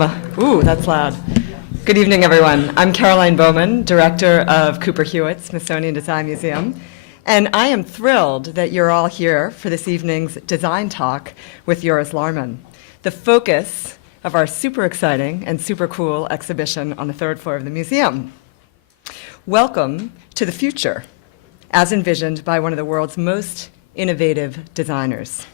Ooh, that's loud. Good evening, everyone. I'm Caroline Bowman, Director of Cooper Hewitt Smithsonian Design Museum, and I am thrilled that you're all here for this evening's design talk with Joris Laarman, the focus of our super exciting and super cool exhibition on the third floor of the museum. Welcome to the future, as envisioned by one of the world's most innovative designers.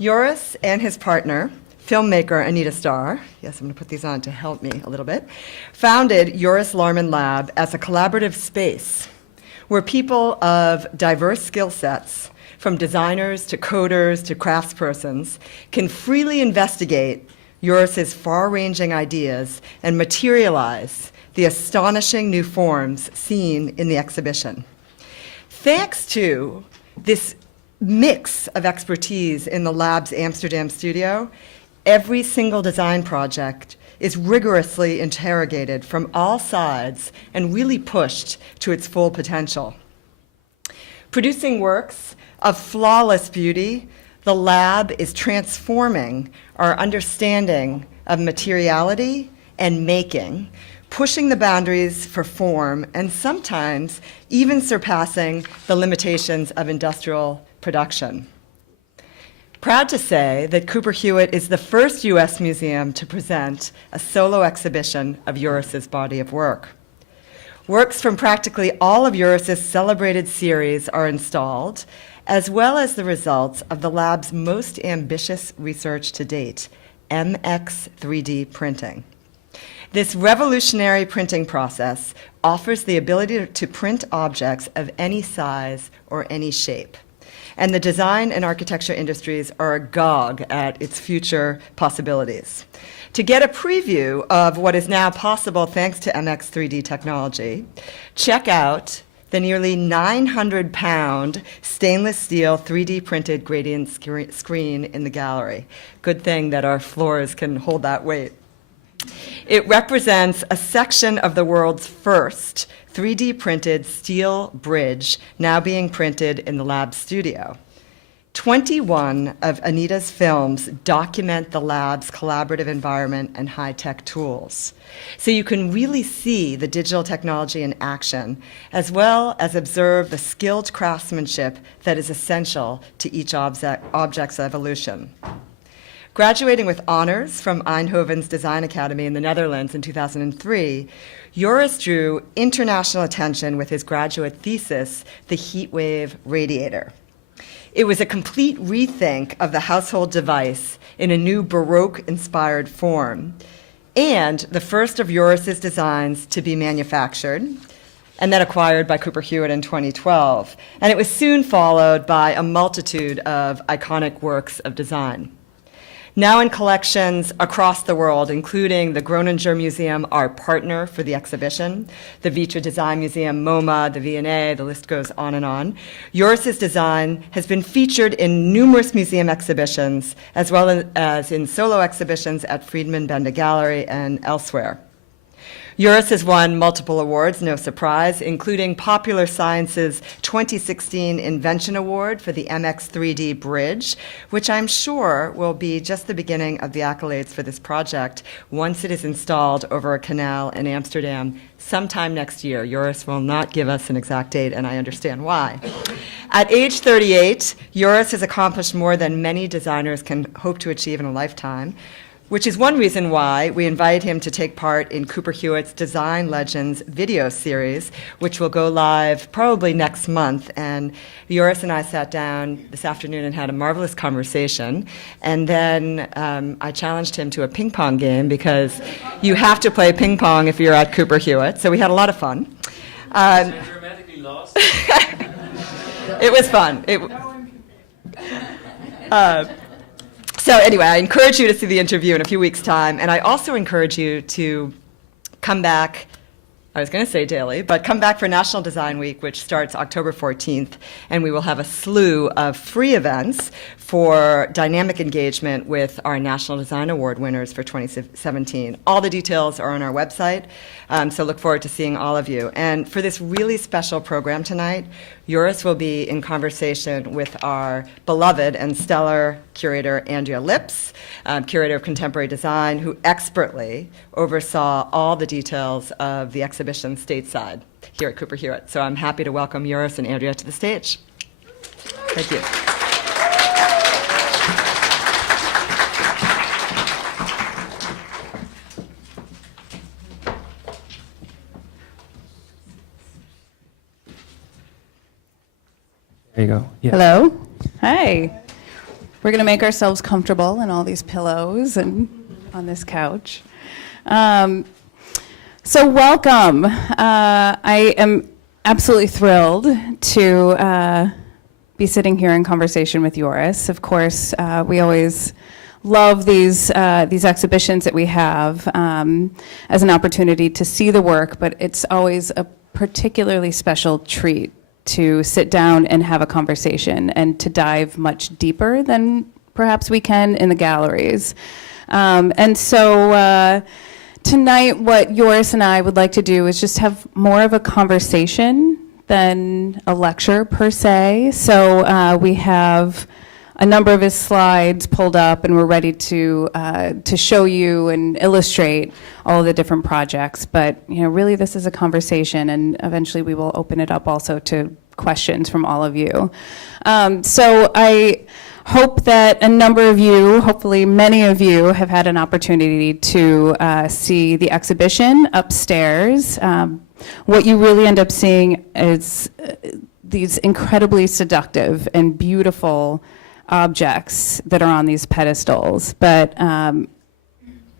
Joris and his partner, filmmaker Anita Starr, yes, I'm going to put these on to help me a little bit, founded Joris Laarman Lab as a collaborative space where people of diverse skill sets, from designers to coders to craftspersons, can freely investigate Joris's far-ranging ideas and materialize the astonishing new forms seen in the exhibition. Thanks to this mix of expertise in the lab's Amsterdam studio, every single design project is rigorously interrogated from all sides and really pushed to its full potential. Producing works of flawless beauty, the lab is transforming our understanding of materiality and making, pushing the boundaries for form, and sometimes even surpassing the limitations of industrial production. Proud to say that Cooper Hewitt is the first U.S. museum to present a solo exhibition of Joris's body of work. Works from practically all of Joris's celebrated series are installed, as well as the results of the lab's most ambitious research to date, MX 3D printing. This revolutionary printing process offers the ability to print objects of any size or any shape. And the design and architecture industries are agog at its future possibilities. To get a preview of what is now possible thanks to MX 3D technology, check out the nearly 900-pound stainless steel 3D printed gradient screen in the gallery. Good thing that our floors can hold that weight. It represents a section of the world's first 3D printed steel bridge now being printed in the lab studio. 21 of Anita's films document the lab's collaborative environment and high-tech tools. So you can really see the digital technology in action, as well as observe the skilled craftsmanship that is essential to each object's evolution. Graduating with honors from Eindhoven's Design Academy in the Netherlands in 2003, Joris drew international attention with his graduate thesis, The Heatwave Radiator. It was a complete rethink of the household device in a new Baroque-inspired form, and the first of Joris's designs to be manufactured, and then acquired by Cooper Hewitt in 2012. And it was soon followed by a multitude of iconic works of design. Now in collections across the world, including the Groninger Museum, our partner for the exhibition, the Vitra Design Museum, MoMA, the V&A, the list goes on and on. Joris's design has been featured in numerous museum exhibitions, as well as in solo exhibitions at Friedman Benda Gallery and elsewhere. Joris has won multiple awards, no surprise, including Popular Science's 2016 Invention Award for the MX 3D Bridge, which I'm sure will be just the beginning of the accolades for this project once it is installed over a canal in Amsterdam sometime next year. Joris will not give us an exact date, and I understand why. At age 38, Joris has accomplished more than many designers can hope to achieve in a lifetime, which is one reason why we invite him to take part in Cooper Hewitt's Design Legends video series, which will go live probably next month. And Joris and I sat down this afternoon and had a marvelous conversation. And then I challenged him to a ping pong game because you have to play ping pong if you're at Cooper Hewitt. So we had a lot of fun. Dramatically lost. It was fun. So anyway, I encourage you to see the interview in a few weeks' time, and I also encourage you to come back, I was going to say daily, but come back for National Design Week, which starts October 14th, and we will have a slew of free events for dynamic engagement with our National Design Award winners for 2017. All the details are on our website, so look forward to seeing all of you. And for this really special program tonight, Joris will be in conversation with our beloved and stellar curator, Andrea Lipps, curator of contemporary design, who expertly oversaw all the details of the exhibition stateside here at Cooper Hewitt. So I'm happy to welcome Joris and Andrea to the stage. Thank you. There you go. Yeah. Hello. Hi. We're going to make ourselves comfortable in all these pillows and on this couch. So welcome. I am absolutely thrilled to be sitting here in conversation with Joris. Of course, we always love these exhibitions that we have as an opportunity to see the work, but it's always a particularly special treat to sit down and have a conversation and to dive much deeper than perhaps we can in the galleries. And so tonight, what Joris and I would like to do is just have more of a conversation than a lecture per se. So we have a number of his slides pulled up, and we're ready to show you and illustrate all of the different projects. But really, this is a conversation, and eventually we will open it up also to questions from all of you. So I hope that a number of you, hopefully many of you, have had an opportunity to see the exhibition upstairs. What you really end up seeing is these incredibly seductive and beautiful objects that are on these pedestals, but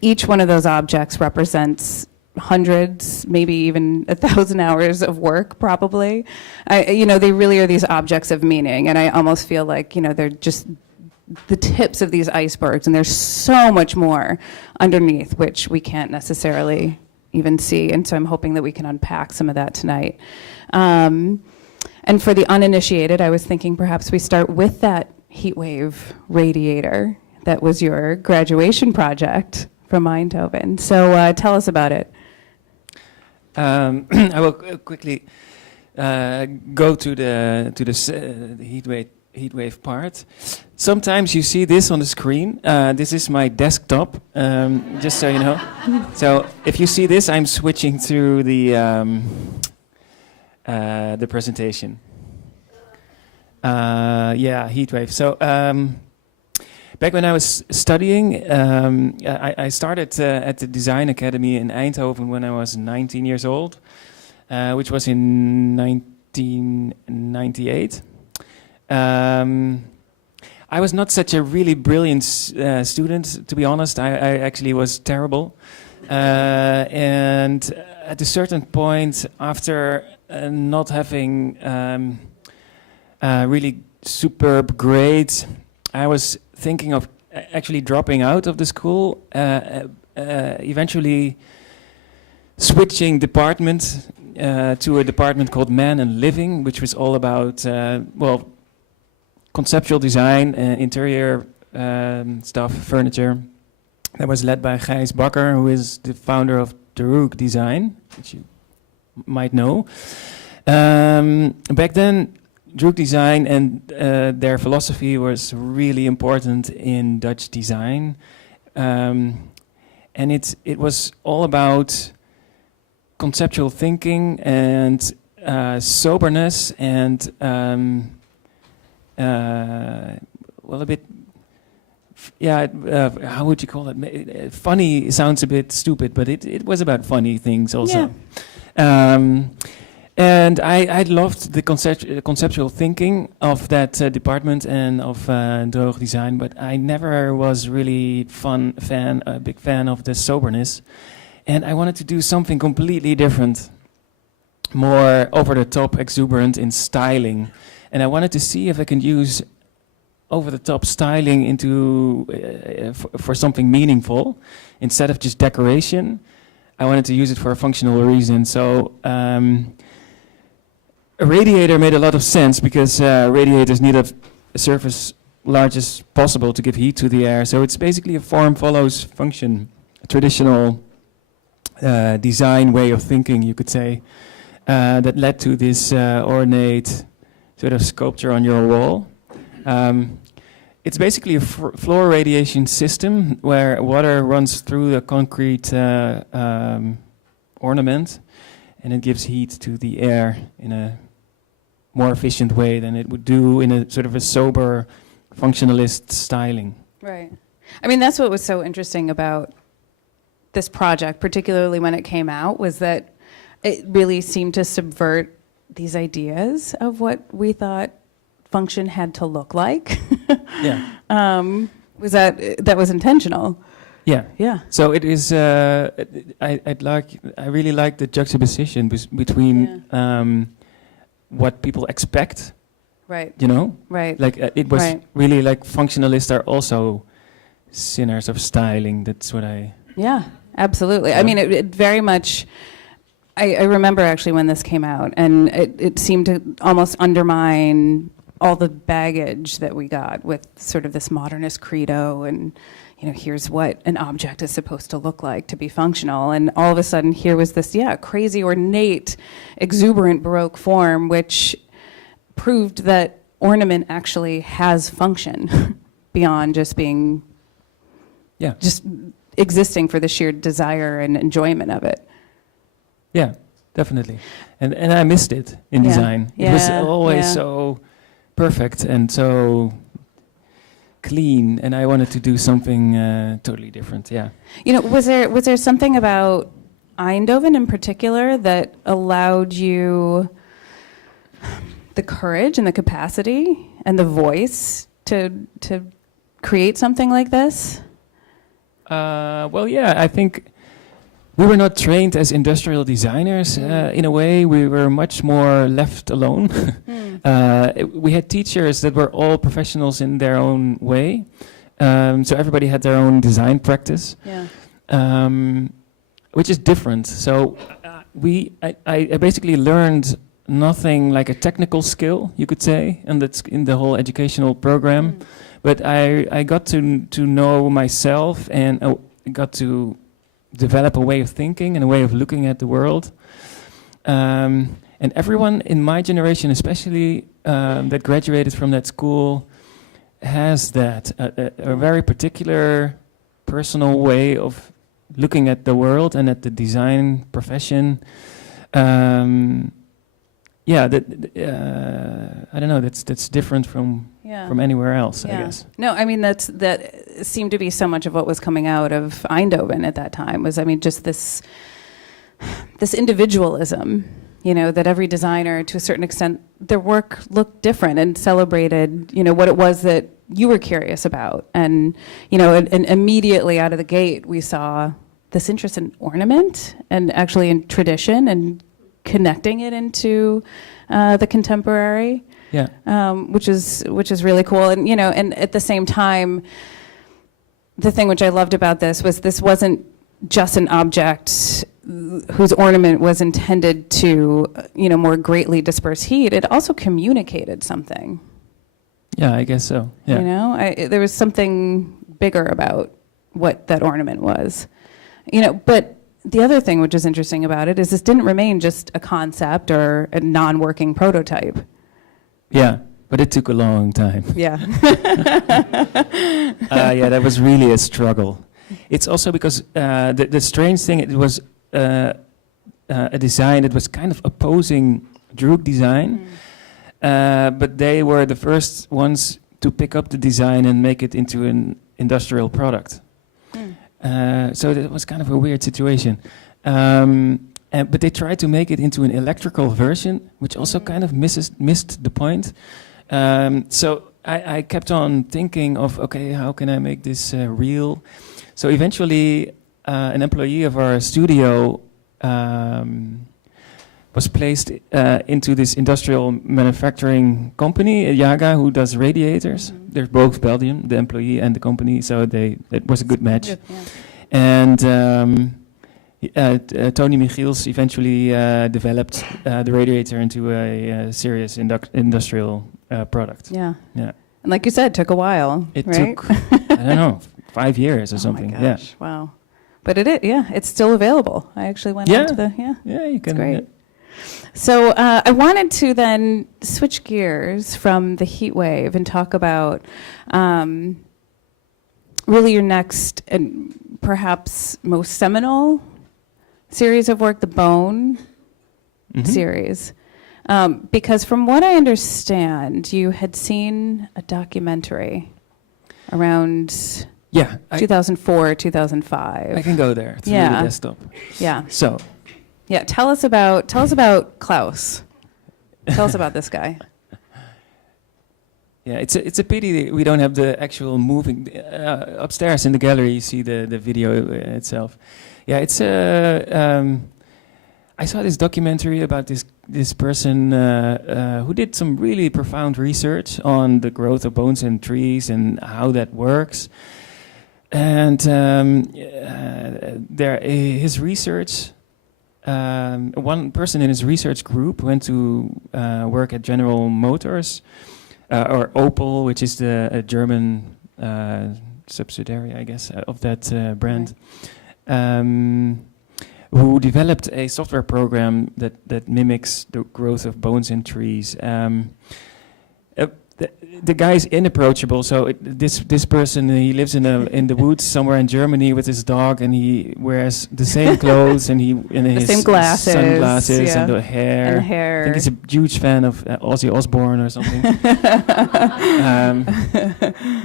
each one of those objects represents hundreds, maybe even 1,000 hours of work, probably. They really are these objects of meaning, and I almost feel like they're just the tips of these icebergs, and there's so much more underneath which we can't necessarily even see, and so I'm hoping that we can unpack some of that tonight. And for the uninitiated, I was thinking perhaps we start with that heat wave radiator that was your graduation project from Eindhoven. So tell us about it. I will quickly go to the heat wave part. Sometimes you see this on the screen. This is my desktop, just so you know. So if you see this, I'm switching to the presentation. Heat wave. So back when I was studying, I started at the Design Academy in Eindhoven when I was 19 years old, which was in 1998. I was not such a really brilliant student, to be honest. I actually was terrible. And at a certain point, after not having really superb grades, I was thinking of actually dropping out of the school, eventually switching department to a department called Man and Living, which was all about, conceptual design, interior stuff, furniture. That was led by Gijs Bakker, who is the founder of Droog Design, which you might know. Back then, Droog Design and their philosophy was really important in Dutch design. And it was all about conceptual thinking and soberness and how would you call it? Funny sounds a bit stupid, but it was about funny things also. Yeah. And I loved the conceptual thinking of that department and of Droog Design, but I never was really a big fan of the soberness. And I wanted to do something completely different, more over-the-top, exuberant in styling. And I wanted to see if I can use over-the-top styling into for something meaningful instead of just decoration. I wanted to use it for a functional reason. So a radiator made a lot of sense because radiators need a surface large as possible to give heat to the air. So it's basically a form follows function, a traditional design way of thinking, you could say, that led to this ornate sort of sculpture on your wall. It's basically a floor radiation system where water runs through the concrete ornament, and it gives heat to the air in a more efficient way than it would do in a sort of a sober functionalist styling. Right. I mean, that's what was so interesting about this project, particularly when it came out, was that it really seemed to subvert these ideas of what we thought function had to look like. Yeah. Was that was intentional? Yeah. Yeah. So it is. I really like the juxtaposition between what people expect. Right. You know. Right. Like it was Right. really like functionalists are also sinners of styling. That's what I. Yeah. Absolutely. I mean, it very much. I remember actually when this came out, and it seemed to almost undermine all the baggage that we got with sort of this modernist credo, and here's what an object is supposed to look like to be functional, and all of a sudden here was this crazy ornate, exuberant Baroque form, which proved that ornament actually has function beyond just being just existing for the sheer desire and enjoyment of it. Yeah, definitely. And I missed it in design. It was always so perfect and so clean, and I wanted to do something totally different. Yeah. Was there something about Eindhoven in particular that allowed you the courage and the capacity and the voice to create something like this? Well, yeah, I think we were not trained as industrial designers. In a way, we were much more left alone. We had teachers that were all professionals in their own way. So everybody had their own design practice, which is different. So I basically learned nothing like a technical skill, you could say, and that's in the whole educational program. But I got to know myself, and got to develop a way of thinking and a way of looking at the world. And everyone in my generation, especially that graduated from that school, has that, a very particular personal way of looking at the world and at the design profession. I don't know, that's different from anywhere else, I guess. No, I mean, that seemed to be so much of what was coming out of Eindhoven at that time was, I mean, just this individualism, that every designer, to a certain extent, their work looked different and celebrated, what it was that you were curious about. And, and immediately out of the gate, we saw this interest in ornament and actually in tradition and connecting it into the contemporary. Which is really cool. And and at the same time, the thing which I loved about this wasn't just an object whose ornament was intended to more greatly disperse heat. It also communicated something. Yeah, I guess so. Yeah. There was something bigger about what that ornament was. But the other thing which is interesting about it is this didn't remain just a concept or a non-working prototype. Yeah, but it took a long time. Yeah. That was really a struggle. It's also because the strange thing, it was a design that was kind of opposing Droog design, but they were the first ones to pick up the design and make it into an industrial product. So that was kind of a weird situation. But they tried to make it into an electrical version, which also kind of missed the point. So I kept on thinking of, okay, how can I make this real? So eventually, an employee of our studio was placed into this industrial manufacturing company, Yaga, who does radiators. They're both Belgian, the employee and the company, so it was a good match. Good, yeah. And Tony Michiels eventually developed the radiator into a serious industrial product. Yeah. And like you said, it took a while. It took, I don't know, 5 years or something. My gosh, wow. But it's still available. I actually went out to the, Yeah, you can. It's great. So I wanted to then switch gears from the heat wave and talk about really your next and perhaps most seminal series of work, the Bone series. Because from what I understand, you had seen a documentary around 2004, 2005. I can go there through the desktop. Yeah. So, yeah. Tell us about Klaus. Tell us about this guy. yeah, it's a pity that we don't have the actual moving upstairs in the gallery. You see the video itself. Yeah, it's I saw this documentary about this person who did some really profound research on the growth of bones in trees and how that works. And his research, one person in his research group went to work at General Motors, or Opel, which is a German subsidiary, I guess, of that brand. Right. Who developed a software program that mimics the growth of bones in trees. The guy's inapproachable. So this person, he lives in the woods somewhere in Germany with his dog, and he wears the same clothes and his same glasses, sunglasses yeah. and the hair. And hair. I think he's a huge fan of Ozzy Osbourne or something.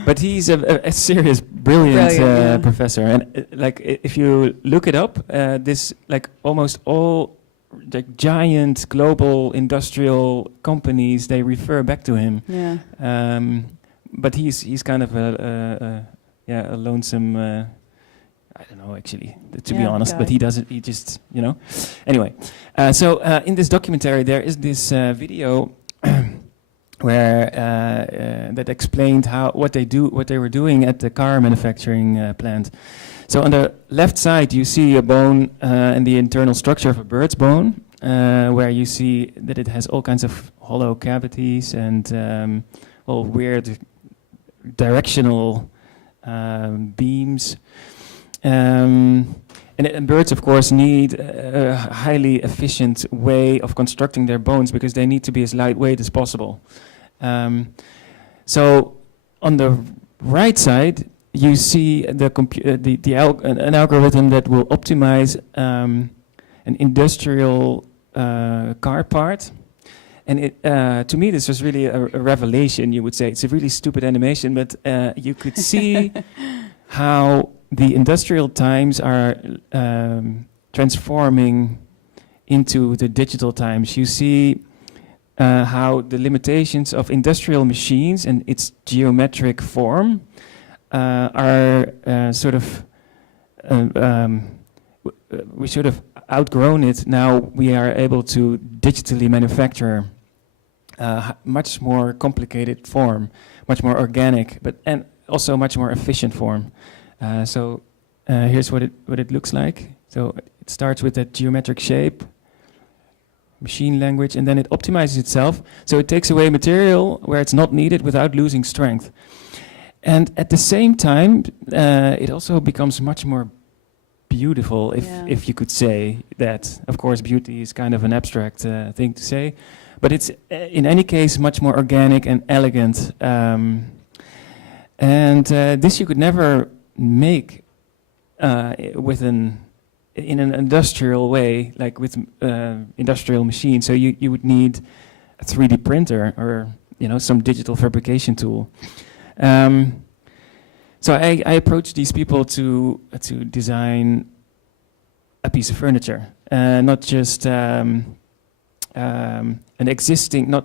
But he's a serious, brilliant professor. And if you look it up, this almost all the giant global industrial companies, they refer back to him. Yeah. But he's kind of a lonesome. I don't know actually, to be honest. guy. But he doesn't. He just Anyway, so in this documentary there is this video where that explained what they were doing at the car manufacturing plant. So on the left side, you see a bone and the internal structure of a bird's bone, where you see that it has all kinds of hollow cavities and all weird directional beams. And birds, of course, need a highly efficient way of constructing their bones because they need to be as lightweight as possible. So on the right side, you see an algorithm that will optimize an industrial car part. And to me, this was really a revelation, you would say. It's a really stupid animation, but you could see how the industrial times are transforming into the digital times. You see how the limitations of industrial machines and its geometric form are we sort of outgrown it. Now we are able to digitally manufacture much more complicated form, much more organic, and also much more efficient form. So here's what it looks like. So it starts with that geometric shape, machine language, and then it optimizes itself. So it takes away material where it's not needed without losing strength. And at the same time, it also becomes much more beautiful, if you could say that. Of course, beauty is kind of an abstract thing to say, but it's in any case much more organic and elegant. And this you could never make in an industrial way, like with industrial machines. So you would need a 3D printer or some digital fabrication tool. So I approached these people to design a piece of furniture, not just not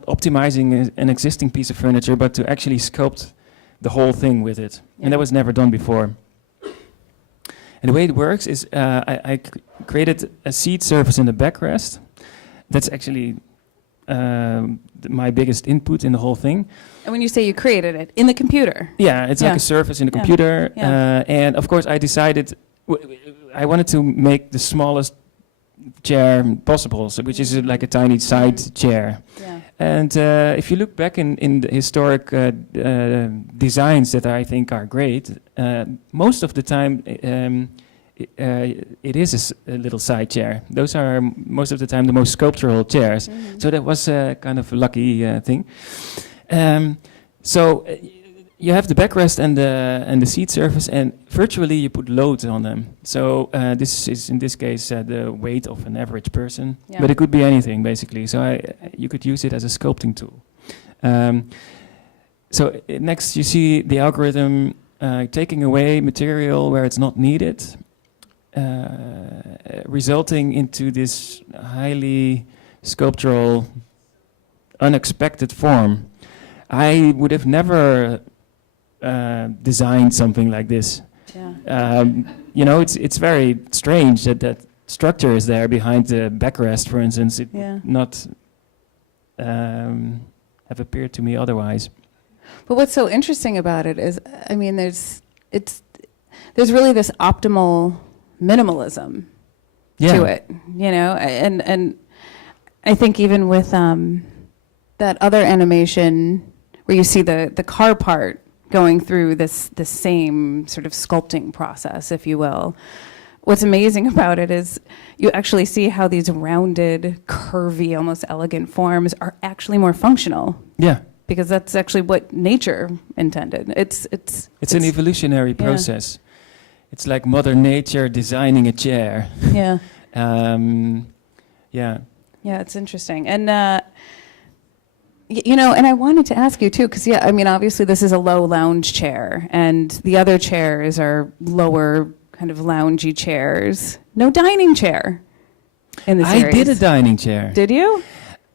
optimizing an existing piece of furniture, but to actually sculpt the whole thing with it. Yeah. And that was never done before. And the way it works is I created a seat surface in the backrest. That's actually my biggest input in the whole thing. And when you say you created it, in the computer? Yeah, it's like a surface in the computer. Yeah. And of course I decided I wanted to make the smallest chair possible, which is like a tiny side chair. Yeah. And if you look back in the historic designs that I think are great, most of the time it is a little side chair. Those are most of the time the most sculptural chairs. So that was a kind of a lucky thing. So you have the backrest and the seat surface, and virtually you put loads on them. So this is in this case the weight of an average person, but it could be anything basically. So you could use it as a sculpting tool. So next you see the algorithm taking away material where it's not needed, resulting into this highly sculptural, unexpected form. I would have never designed something like this. It's very strange that structure is there behind the backrest, for instance. It would not have appeared to me otherwise. But what's so interesting about it is, I mean, there's really this optimal minimalism to it, and I think even with that other animation where you see the car part going through this same sort of sculpting process, if you will. What's amazing about it is you actually see how these rounded, curvy, almost elegant forms are actually more functional. Yeah. Because that's actually what nature intended. It's an evolutionary process. It's like Mother Nature designing a chair. Yeah. Yeah, it's interesting. And and I wanted to ask you too, because obviously this is a low lounge chair, and the other chairs are lower kind of loungy chairs. No dining chair in the series. I did a dining chair. Did you?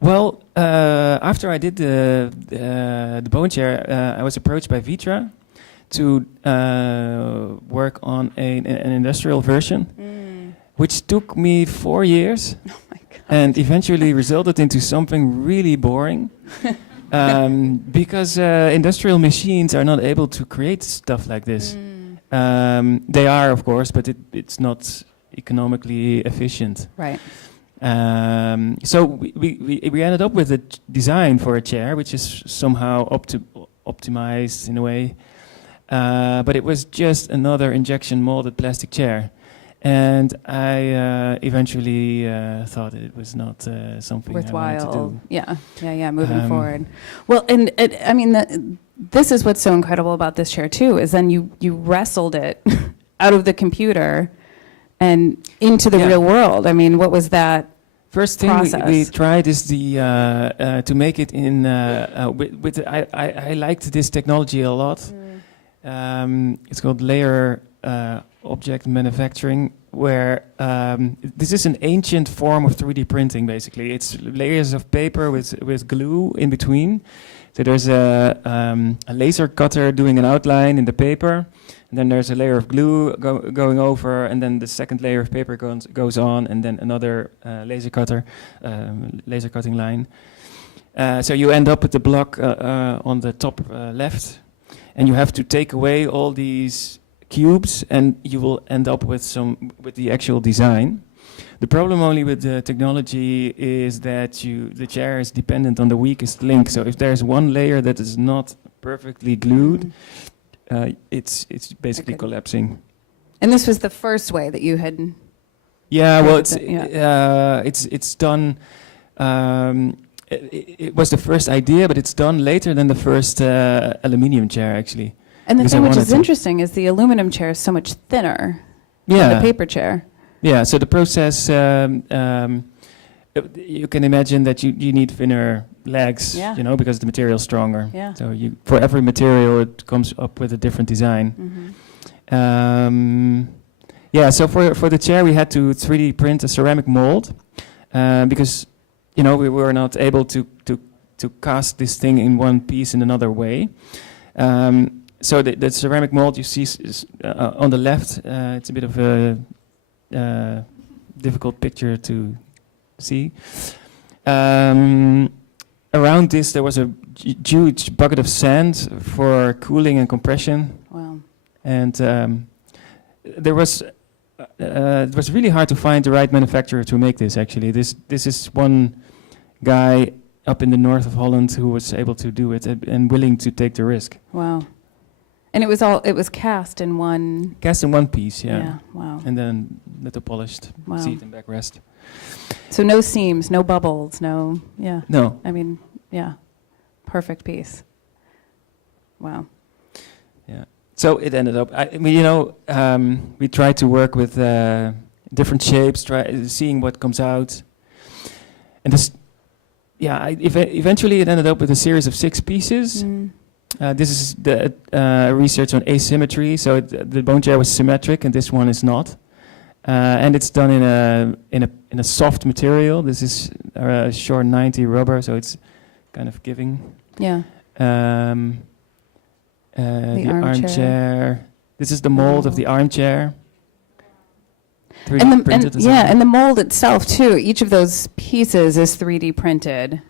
Well, after I did the bone chair, I was approached by Vitra to work on an industrial version, which took me 4 years. Oh my God. And eventually resulted into something really boring. Because industrial machines are not able to create stuff like this. They are, of course, but it's not economically efficient. Right. So we ended up with a design for a chair, which is somehow optimized in a way. But it was just another injection molded plastic chair. And I eventually thought it was not something worthwhile. I wanted to do. Moving forward. Well, and I mean, this is what's so incredible about this chair too, is then you wrestled it out of the computer and into the real world. I mean, what was that? First thing we tried is to make it in with I liked this technology a lot. It's called layer object manufacturing, where this is an ancient form of 3D printing. Basically, it's layers of paper with glue in between. So there's a laser cutter doing an outline in the paper. And then there's a layer of glue going over, and then the second layer of paper goes on, and then another laser cutting line. So you end up with the block on the top left, and you have to take away all these cubes, and you will end up with the actual design. The problem only with the technology is that the chair is dependent on the weakest link. So if there's one layer that is not perfectly glued, it's basically collapsing. And this was the first way that you had. Yeah, well, it's done. It was the first idea, but it's done later than the first aluminium chair, actually. And the thing which is interesting is the aluminum chair is so much thinner than the paper chair. Yeah, so the process, you can imagine that you need thinner legs, because the material is stronger. Yeah. So for every material, it comes up with a different design. So for the chair, we had to 3D print a ceramic mold because, we were not able to cast this thing in one piece in another way. So the ceramic mold you see is on the left. It's a bit of a difficult picture to see. Around this, there was a huge bucket of sand for cooling and compression. Wow! And it was really hard to find the right manufacturer to make this. Actually, this is one guy up in the north of Holland who was able to do it and willing to take the risk. Wow! And it was cast in one. Cast in one piece, yeah. Yeah. Wow. And then little polished Wow. seat and backrest. So no seams, no bubbles, no. Yeah. No. I mean, yeah. Perfect piece. Wow. Yeah. So it ended up. I mean, you know, we tried to work with different shapes, seeing what comes out, and this. Yeah. Eventually, it ended up with a series of 6 pieces. This is the research on asymmetry. So the bone chair was symmetric, and this one is not. And it's done in a soft material. This is Shore 90 rubber, so it's kind of giving. Yeah. The armchair. This is the mold of the armchair. 3D And printed as yeah, well. and the mold itself too. Each of those pieces is 3D printed,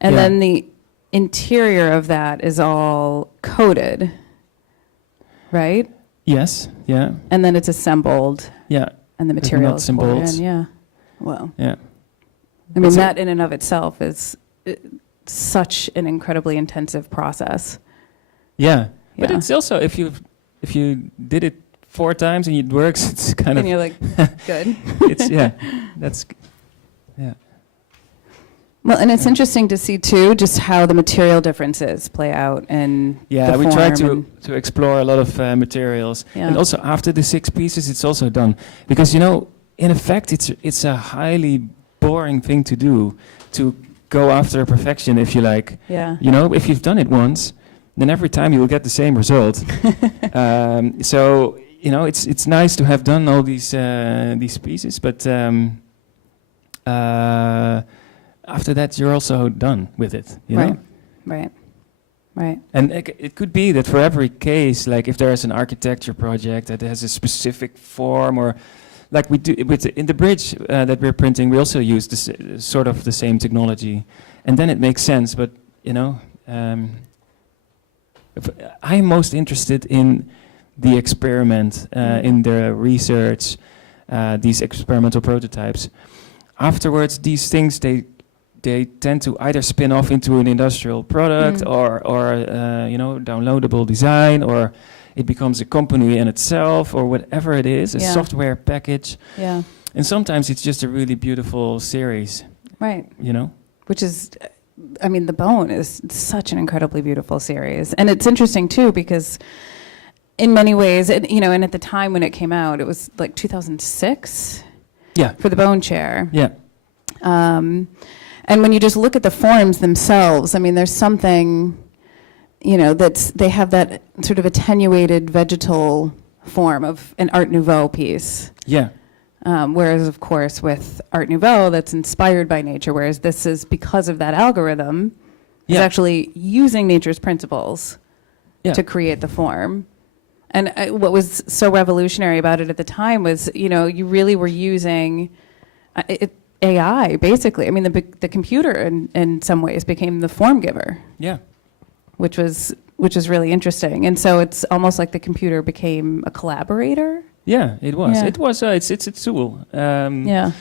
and Yeah. then the interior of that is all coated, right? Yes. Yeah. And then it's assembled, Yeah. and the With material nuts is and poured bolts. in. Yeah. Well, Yeah. I mean So- that in and of itself is such an incredibly intensive process. Yeah. But Yeah. it's also if you did it 4 times and it works, it's kind And of you're like, good. it's yeah. That's yeah. Well, and it's interesting to see too just how the material differences play out in Yeah, the we form tried and- to explore a lot of materials, Yeah. and also after the 6 pieces, it's also done because you know, in effect, it's a highly boring thing to do, to go after perfection, if you like. Yeah. You know, if you've done it once, then every time you will get the same result. So you know, it's nice to have done all these pieces, but after that, you're also done with it. You know. Right. Right. And it could be that for every case, like if there is an architecture project that has a specific form, or like we do in the bridge that we're printing, we also use this sort of the same technology, and then it makes sense. But you know, I'm most interested in the experiment, in the research, these experimental prototypes. Afterwards, these things they tend to either spin off into an industrial product or you know, downloadable design, or it becomes a company in itself, or whatever it is, a software package. Yeah. And sometimes it's just a really beautiful series, Right. you know? Which is, I mean, The Bone is such an incredibly beautiful series. And it's interesting, too, because in many ways, you know, and at the time when it came out, it was like 2006 Yeah. for the Bone Chair. Yeah. And when you just look at the forms themselves, I mean, there's something, you know, they have that sort of attenuated vegetal form of an Art Nouveau piece. Yeah. Whereas, of course, with Art Nouveau, that's inspired by nature, whereas this is because of that algorithm, is actually using nature's principles to create the form. And what was so revolutionary about it at the time was, you know, you really were using AI, basically. I mean, the computer in some ways became the form giver. Yeah. Which was really interesting. And so it's almost like the computer became a collaborator. Yeah, it was. Yeah. It was. It's a tool. Yeah.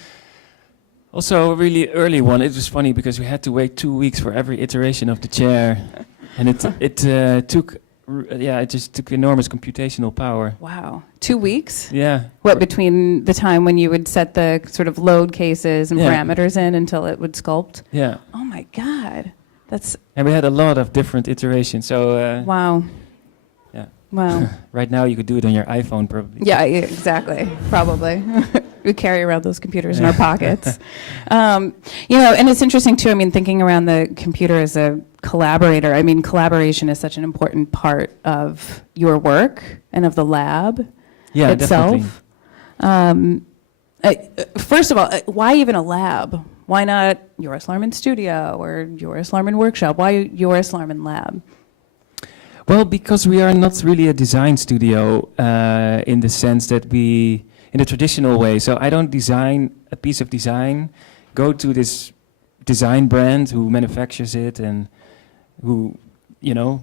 Also, a really early one. It was funny because we had to wait 2 weeks for every iteration of the chair, and it took. It just took enormous computational power. Wow. 2 weeks? Yeah. What, between the time when you would set the sort of load cases and Yeah. parameters in until it would sculpt? Yeah. Oh my God. That's, And we had a lot of different iterations. So wow. yeah. Wow. Right now you could do it on your iPhone probably. Yeah, exactly. Probably. We carry around those computers in our pockets. You know, and it's interesting too, I mean, thinking around the computer as a collaborator, I mean, collaboration is such an important part of your work and of the lab itself. First of all, why even a lab? Why not Joris Laarman Studio or Joris Laarman Workshop? Why Joris Laarman Lab? Well, because we are not really a design studio in the sense that we, in a traditional way. So I don't design a piece of design, go to this design brand who manufactures it and who, you know,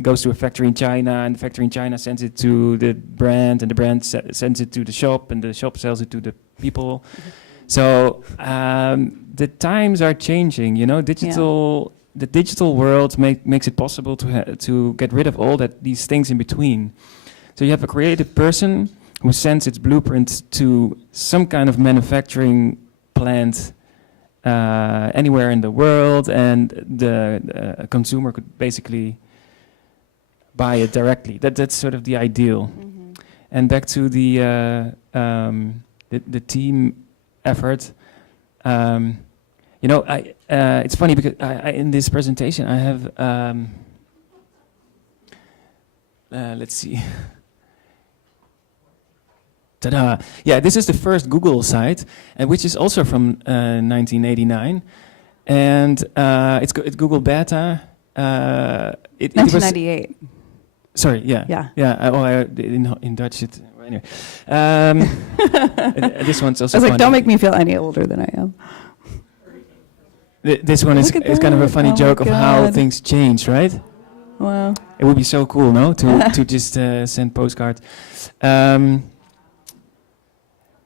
goes to a factory in China, and the factory in China sends it to the brand, and the brand sends it to the shop, and the shop sells it to the people. So the times are changing, you know, digital the digital world makes it possible to get rid of all these things in between. So you have a creative person who sends its blueprint to some kind of manufacturing plant anywhere in the world, and the consumer could basically buy it directly. That's sort of the ideal. Mm-hmm. And back to the team effort. It's funny because I in this presentation I have let's see. Ta-da! Yeah, this is the first Google site, which is also from 1989, and it's Google Beta. It was 1998. sorry. Yeah. Yeah. In Dutch it. Anyway, this one's also. I was like, funny. don't make me feel any older than I am. This one is Look at kind of a that. funny Oh my joke of how God. things change, right? Wow. It would be so cool, no, to just send postcards.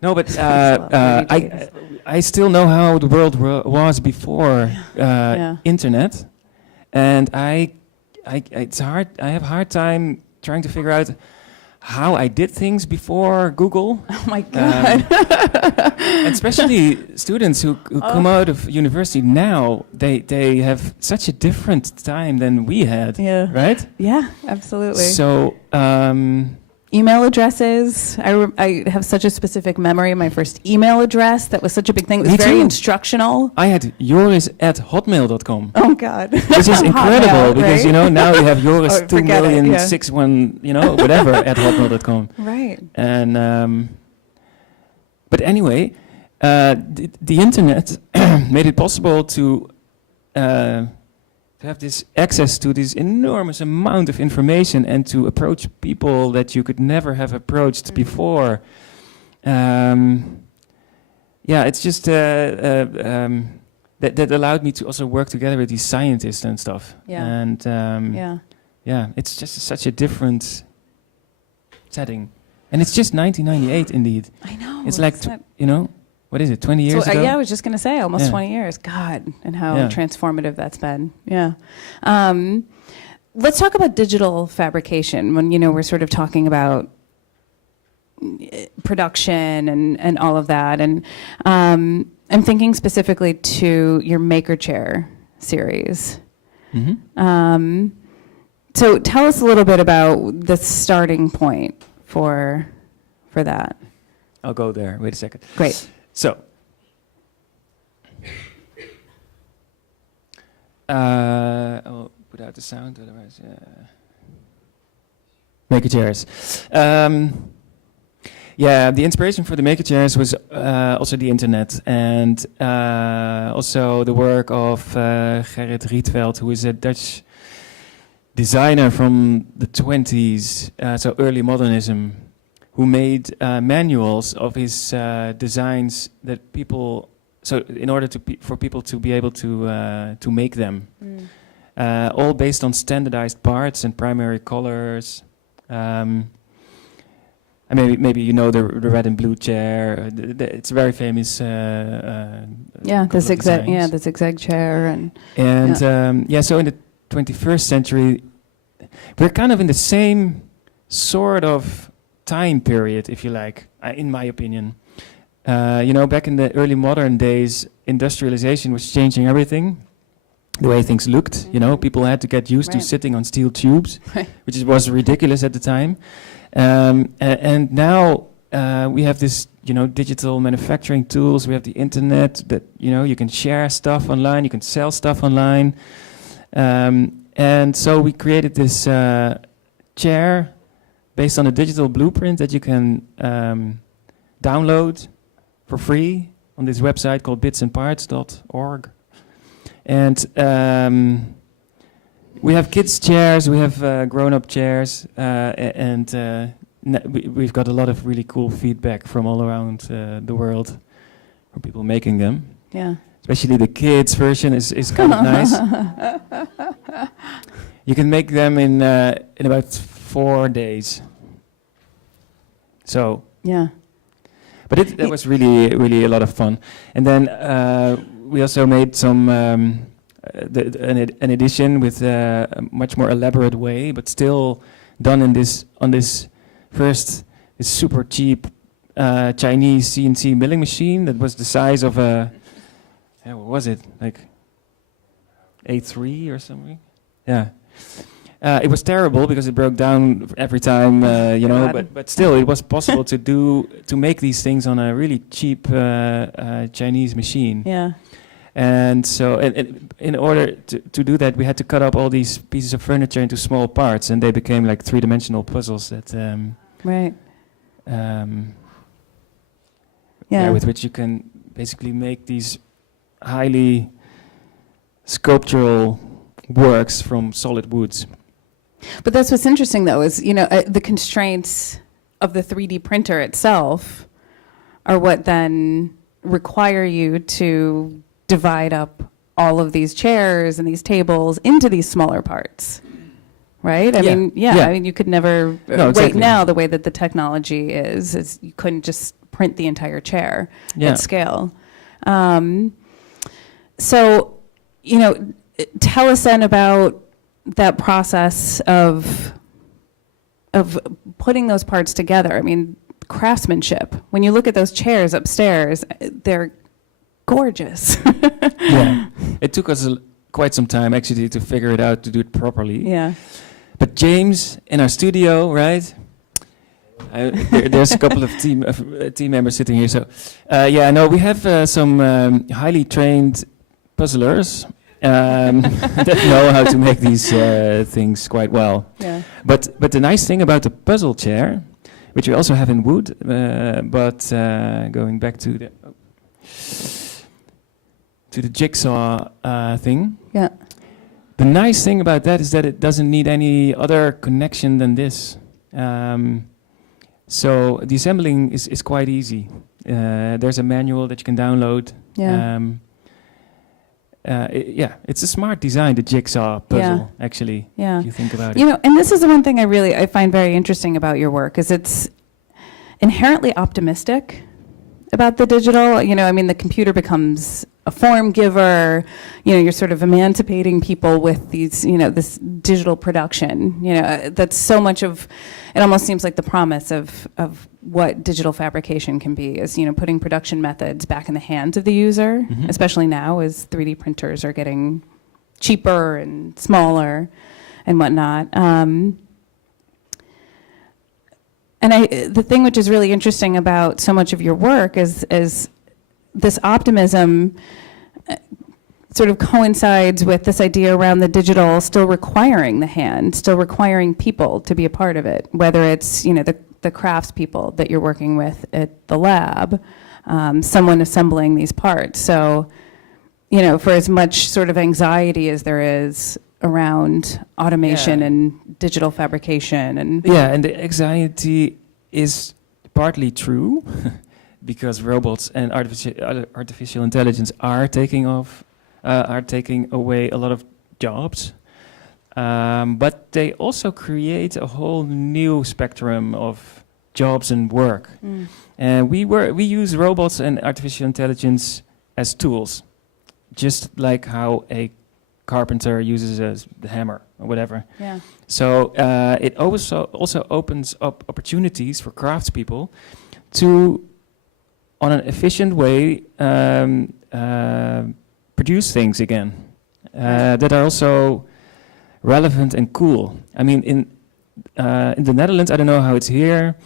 No, but I still know how the world was before internet, and it's hard. I have a hard time trying to figure out how I did things before Google. Oh my God. Especially students who come out of university now, they have such a different time than we had, Yeah. right? Yeah, absolutely. So, Email addresses. I have such a specific memory of my first email address. That was such a big thing. It was Me very too. instructional. I had joris@hotmail.com, Oh God. which is incredible Hotmail, because right? now you have Joris Oh, forget it, 2,000,061 whatever at hotmail.com. Right. And but anyway, the internet made it possible to have this access to this enormous amount of information and to approach people that you could never have approached before. It's just that allowed me to also work together with these scientists and stuff. Yeah. And it's just such a different setting. And it's just 1998, indeed. I know. It's like, what is it, 20 years ago? Yeah, I was just going to say almost Yeah. 20 years. God, and how Yeah. transformative that's been. Yeah. Let's talk about digital fabrication when, we're sort of talking about production and all of that. And I'm thinking specifically to your Maker Chair series. Mm-hmm. So tell us a little bit about the starting point for that. I'll go there. Wait a second. Great. So, I'll put out the sound, otherwise, Maker Chairs. The inspiration for the Maker Chairs was also the internet, and also the work of Gerrit Rietveld, who is a Dutch designer from the 20s, so early modernism, who made manuals of his designs that people, so in order for people to be able to make them, all based on standardized parts and primary colors. And maybe the red and blue chair. It's a very famous. The zigzag chair and. So in the 21st century, we're kind of in the same sort of time period, if you like, in my opinion. Back in the early modern days, industrialization was changing everything, the way things looked. People had to get used to sitting on steel tubes, which was ridiculous at the time. And now we have this, digital manufacturing tools. We have the internet that, you can share stuff online, you can sell stuff online. And so we created this chair based on a digital blueprint that you can download for free on this website called bitsandparts.org. And we have kids' chairs, we have grown-up chairs, and we've got a lot of really cool feedback from all around the world from people making them. Yeah. Especially the kids' version is kind of nice. You can make them in about 4 days. So. Yeah. But that was really, really a lot of fun. And then we also made some an edition with a much more elaborate way, but still done in this this super cheap Chinese CNC milling machine that was the size of a what was it, like A3 or something? Yeah. It was terrible because it broke down every time, but still it was possible to make these things on a really cheap Chinese machine. Yeah. And so in order to do that, we had to cut up all these pieces of furniture into small parts, and they became like three-dimensional puzzles that Right. with which you can basically make these highly sculptural works from solid woods. But that's what's interesting, though, is, the constraints of the 3D printer itself are what then require you to divide up all of these chairs and these tables into these smaller parts, right? I mean, you could never, right now, the way that the technology is you couldn't just print the entire chair at scale. So, tell us then about that process of putting those parts together. I mean, craftsmanship. When you look at those chairs upstairs, they're gorgeous. Yeah, it took us quite some time actually to figure it out, to do it properly. Yeah. But James in our studio, right? There's a couple of team members sitting here. So, we have some highly trained puzzlers that know how to make these things quite well. Yeah. But the nice thing about the puzzle chair, which we also have in wood, going back to the jigsaw thing. Yeah. The nice thing about that is that it doesn't need any other connection than this. So the assembling is quite easy. There's a manual that you can download. Yeah. It's a smart design, the jigsaw puzzle, actually, if you think about it. And this is the one thing I find very interesting about your work, is it's inherently optimistic about the digital. The computer becomes a form giver. You're sort of emancipating people with these, this digital production. That's so much of, it almost seems like the promise of what digital fabrication can be, is, putting production methods back in the hands of the user, especially now as 3D printers are getting cheaper and smaller and whatnot. And the thing which is really interesting about so much of your work is this optimism sort of coincides with this idea around the digital still requiring the hand, still requiring people to be a part of it, whether it's, the crafts people that you're working with at the lab, someone assembling these parts. So, for as much sort of anxiety as there is around automation and digital fabrication and the anxiety is partly true because robots and artificial intelligence are taking away a lot of jobs, but they also create a whole new spectrum of jobs and work. And we use robots and artificial intelligence as tools, just like how a carpenter uses the hammer or whatever. Yeah. So it also opens up opportunities for craftspeople to, on an efficient way, produce things again that are also relevant and cool. I mean, in the Netherlands, I don't know how it's here,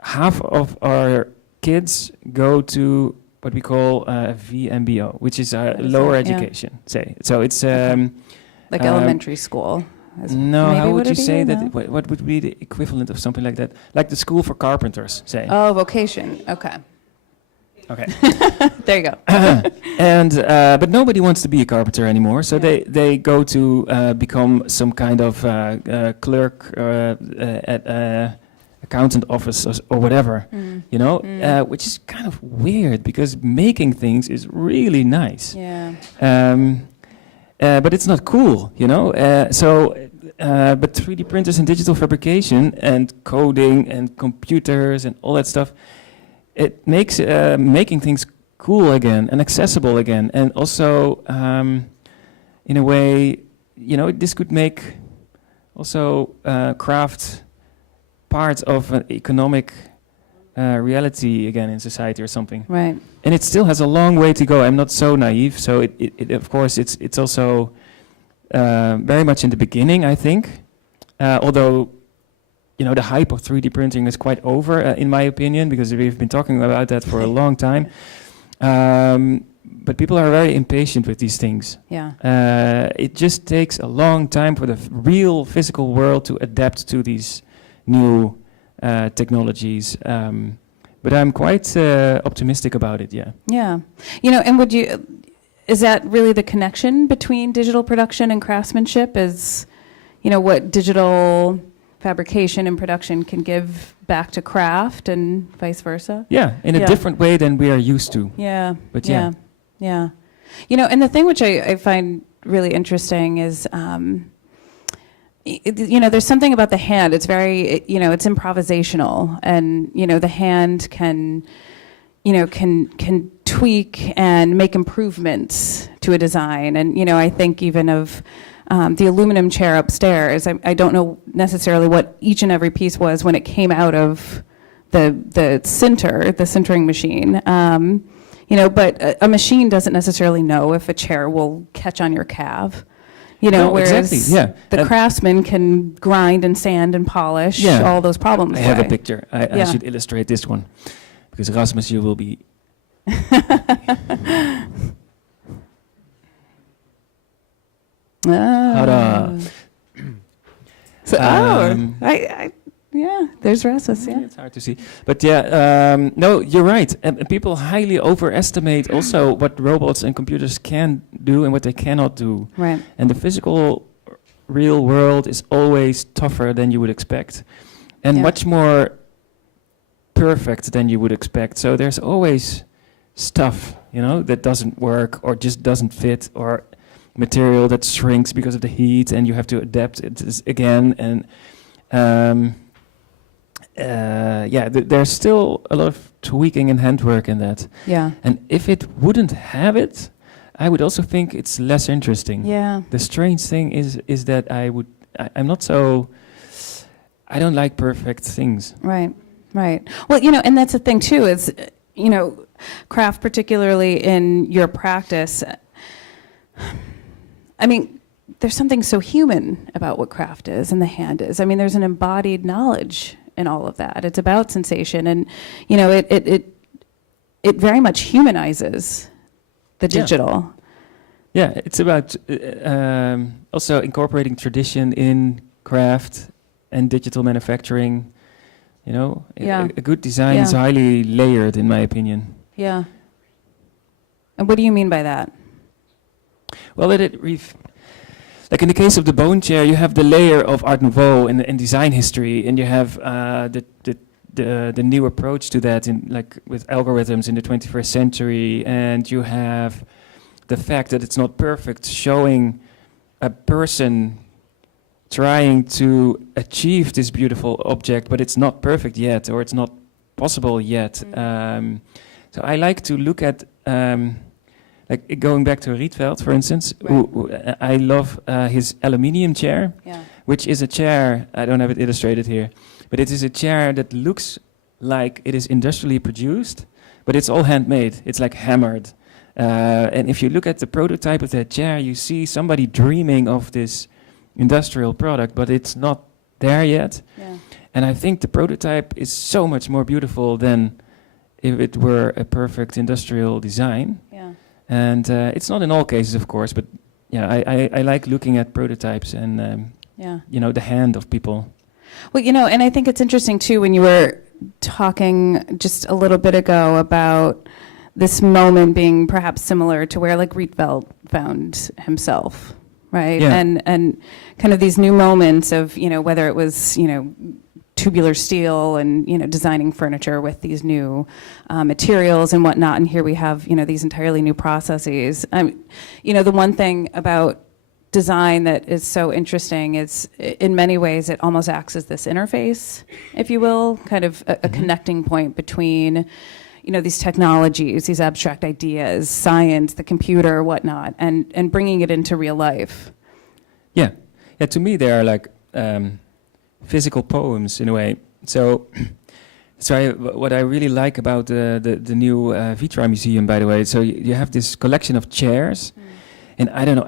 half of our kids go to what we call VMBO, which is lower education, say. So it's like elementary school. No, how would you say that? What would be the equivalent of something like that? Like the school for carpenters, say. Oh, vocation. Okay. Okay. There you go. And but nobody wants to be a carpenter anymore, so they go to become some kind of clerk at accountant office or whatever, which is kind of weird because making things is really nice. Yeah. But it's not cool, but 3D printers and digital fabrication and coding and computers and all that stuff, it makes making things cool again and accessible again, and also in a way, this could make also craft part of an economic reality again in society or something. Right. And it still has a long way to go. I'm not so naive. So it of course, it's also very much in the beginning, I think. Although, the hype of 3D printing is quite over, in my opinion, because we've been talking about that for a long time. But people are very impatient with these things. Yeah. It just takes a long time for the real physical world to adapt to these new technologies. But I'm quite optimistic about it, yeah. Yeah. And is that really the connection between digital production and craftsmanship? Is, what digital fabrication and production can give back to craft and vice versa? Yeah, in a different way than we are used to. Yeah. But yeah. And the thing which I find really interesting is, there's something about the hand. It's very, it's improvisational, and the hand can tweak and make improvements to a design. And I think even of the aluminum chair upstairs. I don't know necessarily what each and every piece was when it came out of the sintering machine. But a machine doesn't necessarily know if a chair will catch on your calf. Whereas exactly, yeah. the craftsman can grind and sand and polish all those problems. I have a picture. I should illustrate this one, because Rasmus, you will be... There's Rasmus, It's hard to see. But no, you're right. And people highly overestimate also what robots and computers can do and what they cannot do. Right. And the physical real world is always tougher than you would expect, and much more perfect than you would expect. So there's always stuff, that doesn't work or just doesn't fit, or material that shrinks because of the heat, and you have to adapt it again. And there's still a lot of tweaking and handwork in that. Yeah. And if it wouldn't have it, I would also think it's less interesting. Yeah. The strange thing is that I'm not so... I don't like perfect things. Right. Well, and that's the thing too, is, craft, particularly in your practice, there's something so human about what craft is and the hand is. There's an embodied knowledge in all of that. It's about sensation, and, it very much humanizes the digital. Yeah, it's about also incorporating tradition in craft and digital manufacturing. A good design is highly layered, in my opinion. Yeah. And what do you mean by that? Well, like in the case of the bone chair, you have the layer of Art Nouveau and design history, and you have the new approach to that, with algorithms in the 21st century, and you have the fact that it's not perfect, showing a person trying to achieve this beautiful object, but it's not perfect yet, or it's not possible yet. So I like to look at, going back to Rietveld, for instance, who I love his aluminium chair, which is a chair, I don't have it illustrated here, but it is a chair that looks like it is industrially produced, but it's all handmade. It's like hammered. And if you look at the prototype of that chair, you see somebody dreaming of this industrial product, but it's not there yet. Yeah. And I think the prototype is so much more beautiful than if it were a perfect industrial design. Yeah. And it's not in all cases, of course, but I like looking at prototypes and the hand of people. Well, and I think it's interesting too when you were talking just a little bit ago about this moment being perhaps similar to where Rietveld found himself, right? Yeah. And kind of these new moments of, whether it was, tubular steel and, designing furniture with these new materials and whatnot. And here we have, these entirely new processes. The one thing about design that is so interesting is, in many ways, it almost acts as this interface, if you will, kind of a connecting point between, these technologies, these abstract ideas, science, the computer, whatnot, and bringing it into real life. Yeah, to me they are like physical poems in a way. So, what I really like about the new Vitra Museum, by the way, so you have this collection of chairs, and I don't know.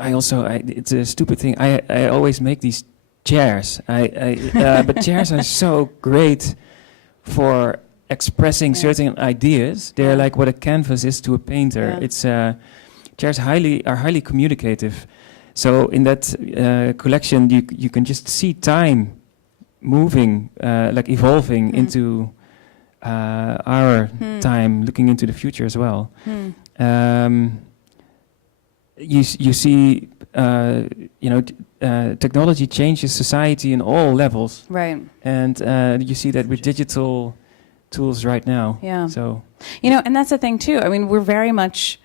It's a stupid thing. I always make these chairs. But chairs are so great for expressing certain ideas. They're like what a canvas is to a painter. Yeah. It's chairs are highly communicative. So in that collection, you can just see time moving, like evolving into our time, looking into the future as well. You see, technology changes society in all levels, Right. and you see that with digital tools right now. Yeah. So And that's the thing too. I mean, we're very much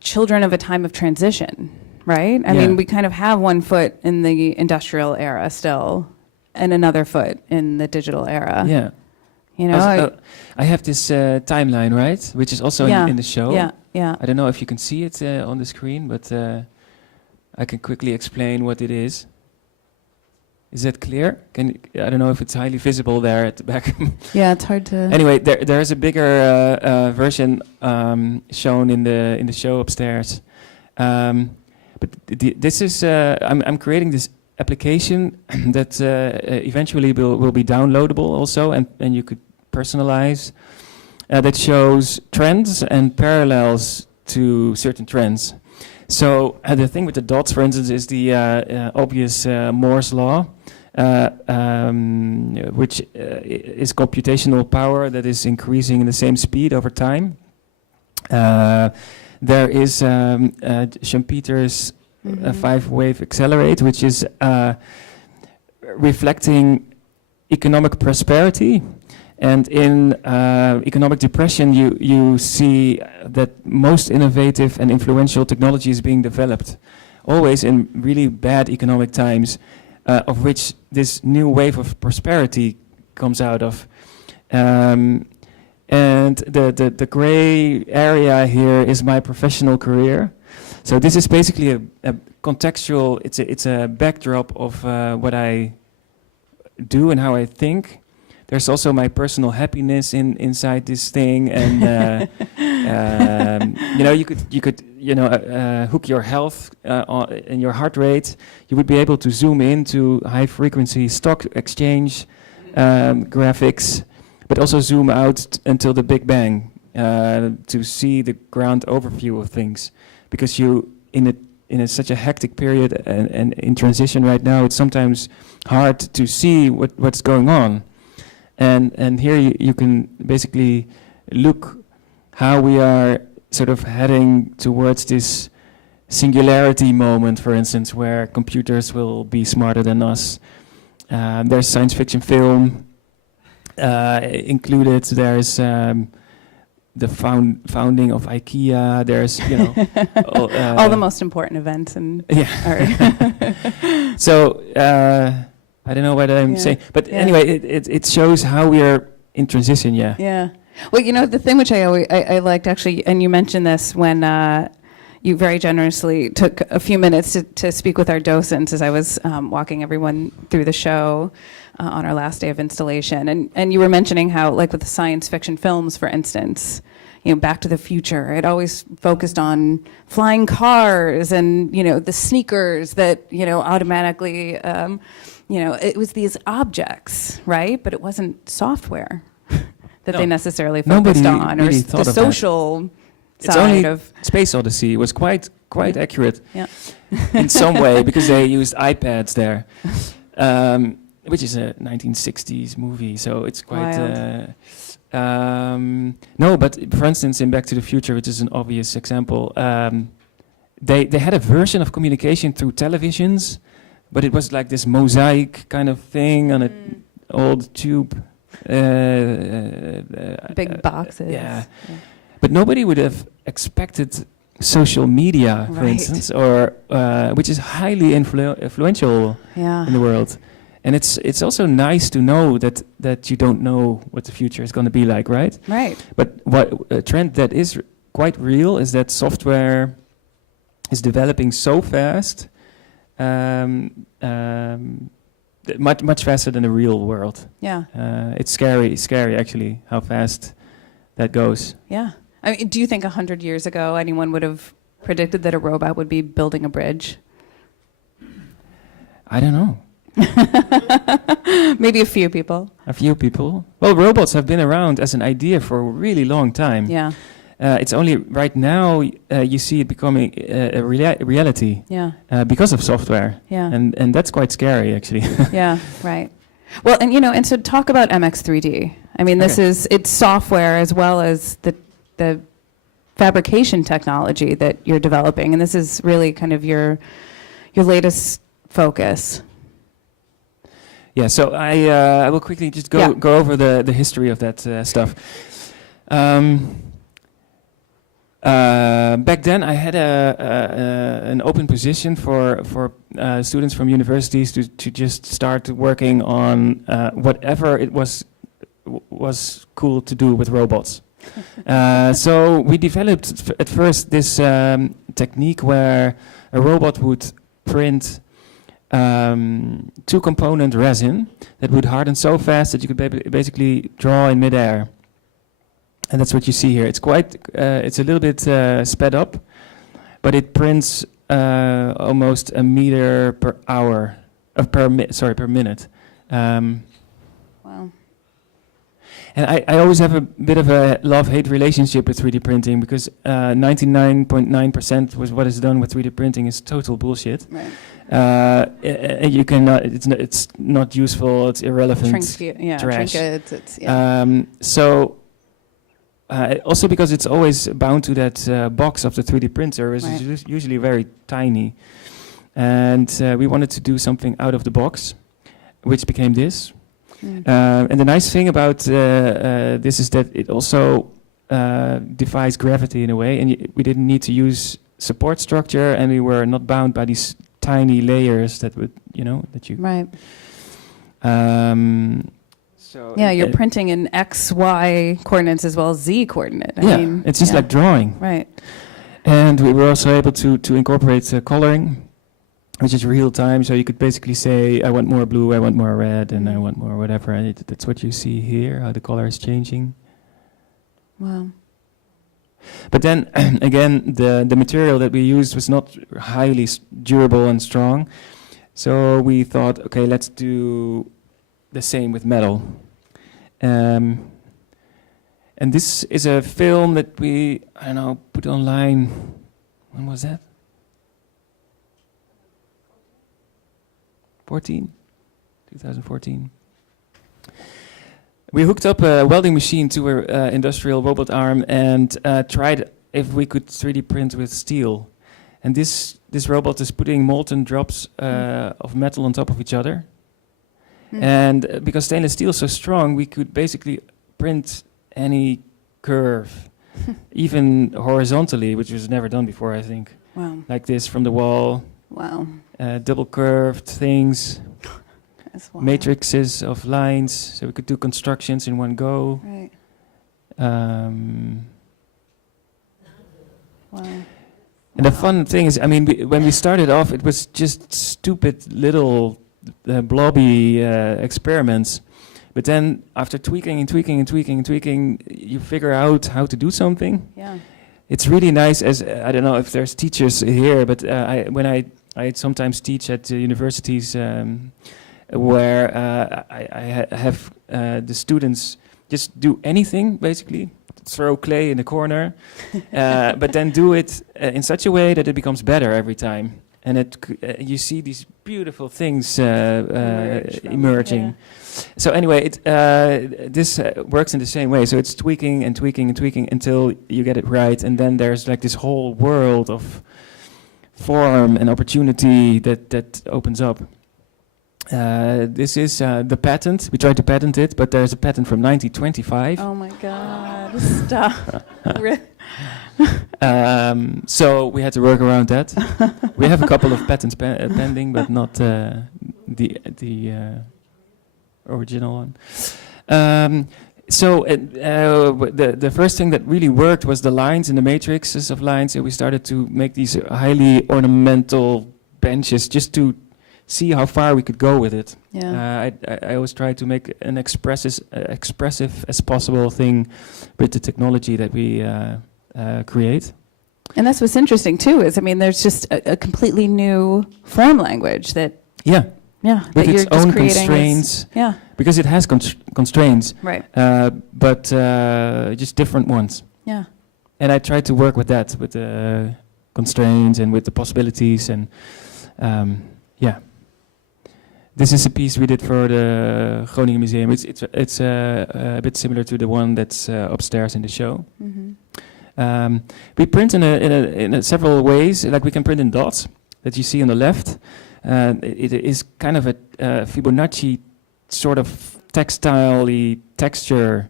children of a time of transition, right? I mean, we kind of have one foot in the industrial era still, and another foot in the digital era. yeah. I have this timeline, right, which is also in the show. Yeah. I don't know if you can see it on the screen, but I can quickly explain what it is. Is that clear? I don't know if it's highly visible there at the back. Yeah, it's hard to. Anyway, there's a bigger version shown in the show upstairs. But this is I'm creating this application that eventually will be downloadable also, and you could personalize. That shows trends and parallels to certain trends. So the thing with the dots, for instance, is the obvious Moore's law, which is computational power that is increasing in the same speed over time. There is Schumpeter's 5-wave accelerate, which is reflecting economic prosperity. And in economic depression, you see that most innovative and influential technology is being developed, always in really bad economic times, of which this new wave of prosperity comes out of. And the gray area here is my professional career. So this is basically a contextual, it's a backdrop of what I do and how I think. There's also my personal happiness inside this thing, and you could hook your health and your heart rate. You would be able to zoom into high frequency stock exchange graphics, but also zoom out until the Big Bang to see the ground overview of things. Because you in such a hectic period and in transition right now, it's sometimes hard to see what's going on. And here you can basically look how we are sort of heading towards this singularity moment, for instance, where computers will be smarter than us. There's science fiction film included. There's the founding of IKEA. There's all the most important events and So. I don't know what I'm saying, but anyway, it shows how we are in transition. Yeah. Well, the thing which I liked actually, and you mentioned this when you very generously took a few minutes to speak with our docents as I was walking everyone through the show on our last day of installation, and you were mentioning how, like with the science fiction films, for instance, Back to the Future, it always focused on flying cars and the sneakers that automatically. It was these objects, right? But it wasn't software that they necessarily focused on, really or the social side of Space Odyssey was quite accurate in some way, because they used iPads there, which is a 1960s movie, so it's quite. No, but for instance, in Back to the Future, which is an obvious example, they had a version of communication through televisions. But it was like this mosaic kind of thing on an old tube. Big boxes. Yeah. But nobody would have expected social media, for instance, or which is highly influential in the world. And it's also nice to know that you don't know what the future is going to be like, right? Right. But what a trend that is quite real is that software is developing so fast, much faster than the real world. Yeah. It's scary actually how fast that goes. Yeah. I mean, do you think 100 years ago anyone would have predicted that a robot would be building a bridge? I don't know. Maybe a few people. A few people. Well, robots have been around as an idea for a really long time. Yeah. It's only right now you see it becoming a reality Yeah. because of software. Yeah. And that's quite scary, actually. Yeah, right. Well, and and so talk about MX3D. I mean, it's software as well as the fabrication technology that you're developing, and this is really kind of your latest focus. Yeah, so I will quickly just go over the history of that stuff. Back then, I had an open position for students from universities to just start working on whatever it was cool to do with robots. So we developed at first this technique where a robot would print two-component resin that would harden so fast that you could basically draw in midair. And that's what you see here. It's quite, it's a little bit sped up, but it prints almost a meter per hour, per minute. Wow. And I always have a bit of a love-hate relationship with 3D printing because 99.9% was what is done with 3D printing is total bullshit. Right. You cannot. It's not useful. It's irrelevant. Trinkets. It's So. Also because it's always bound to that box of the 3D printer, which is usually very tiny. And we wanted to do something out of the box, which became this. And the nice thing about this is that it also defies gravity in a way, and we didn't need to use support structure, and we were not bound by these tiny layers that would, that you... Right. So you're printing in X, Y coordinates as well as Z coordinate. I mean, it's just like drawing. Right. And we were also able to incorporate coloring, which is real time. So you could basically say, I want more blue, I want more red, and I want more whatever. And that's what you see here, how the color is changing. Wow. But then, again, the material that we used was not highly durable and strong. So we thought, okay, let's do the same with metal. And this is a film that we, put online. When was that? 2014. We hooked up a welding machine to an industrial robot arm and tried if we could 3D print with steel. And this robot is putting molten drops of metal on top of each other. And because stainless steel is so strong, we could basically print any curve, even horizontally, which was never done before, I think. Wow. Like this from the wall. Wow. Double curved things, That's wild. matrices of lines, so we could do constructions in one go. Right. Wow. And the fun thing is, when we started off, it was just stupid little blobby experiments. But then after tweaking, you figure out how to do something. Yeah. It's really nice. I don't know if there's teachers here, but when I sometimes teach at universities where I have the students just do anything, basically. Throw clay in the corner, but then do it in such a way that it becomes better every time. And you see these beautiful things emerging. Yeah. So anyway, this works in the same way. So it's tweaking until you get it right, and then there's like this whole world of form and opportunity that opens up. This is the patent. We tried to patent it, but there's a patent from 1925. Oh my God! Stop. So we had to work around that. We have a couple of patents pending, but not the original one. The first thing that really worked was the lines and the matrices of lines, and we started to make these highly ornamental benches just to see how far we could go with it. Yeah. I always try to make an expressive as possible thing with the technology that we create. And that's what's interesting too. Is there's just a completely new form language that. Yeah. Yeah. With that its you're just own creating. constraints. Yeah. Because it has constraints. Right. But just different ones. Yeah. And I try to work with that, with the constraints and with the possibilities, and yeah. This is a piece we did for the Groningen Museum. It's a bit similar to the one that's upstairs in the show. Mm-hmm. We print in a several ways. Like we can print in dots that you see on the left. It is kind of a Fibonacci sort of textile-y texture.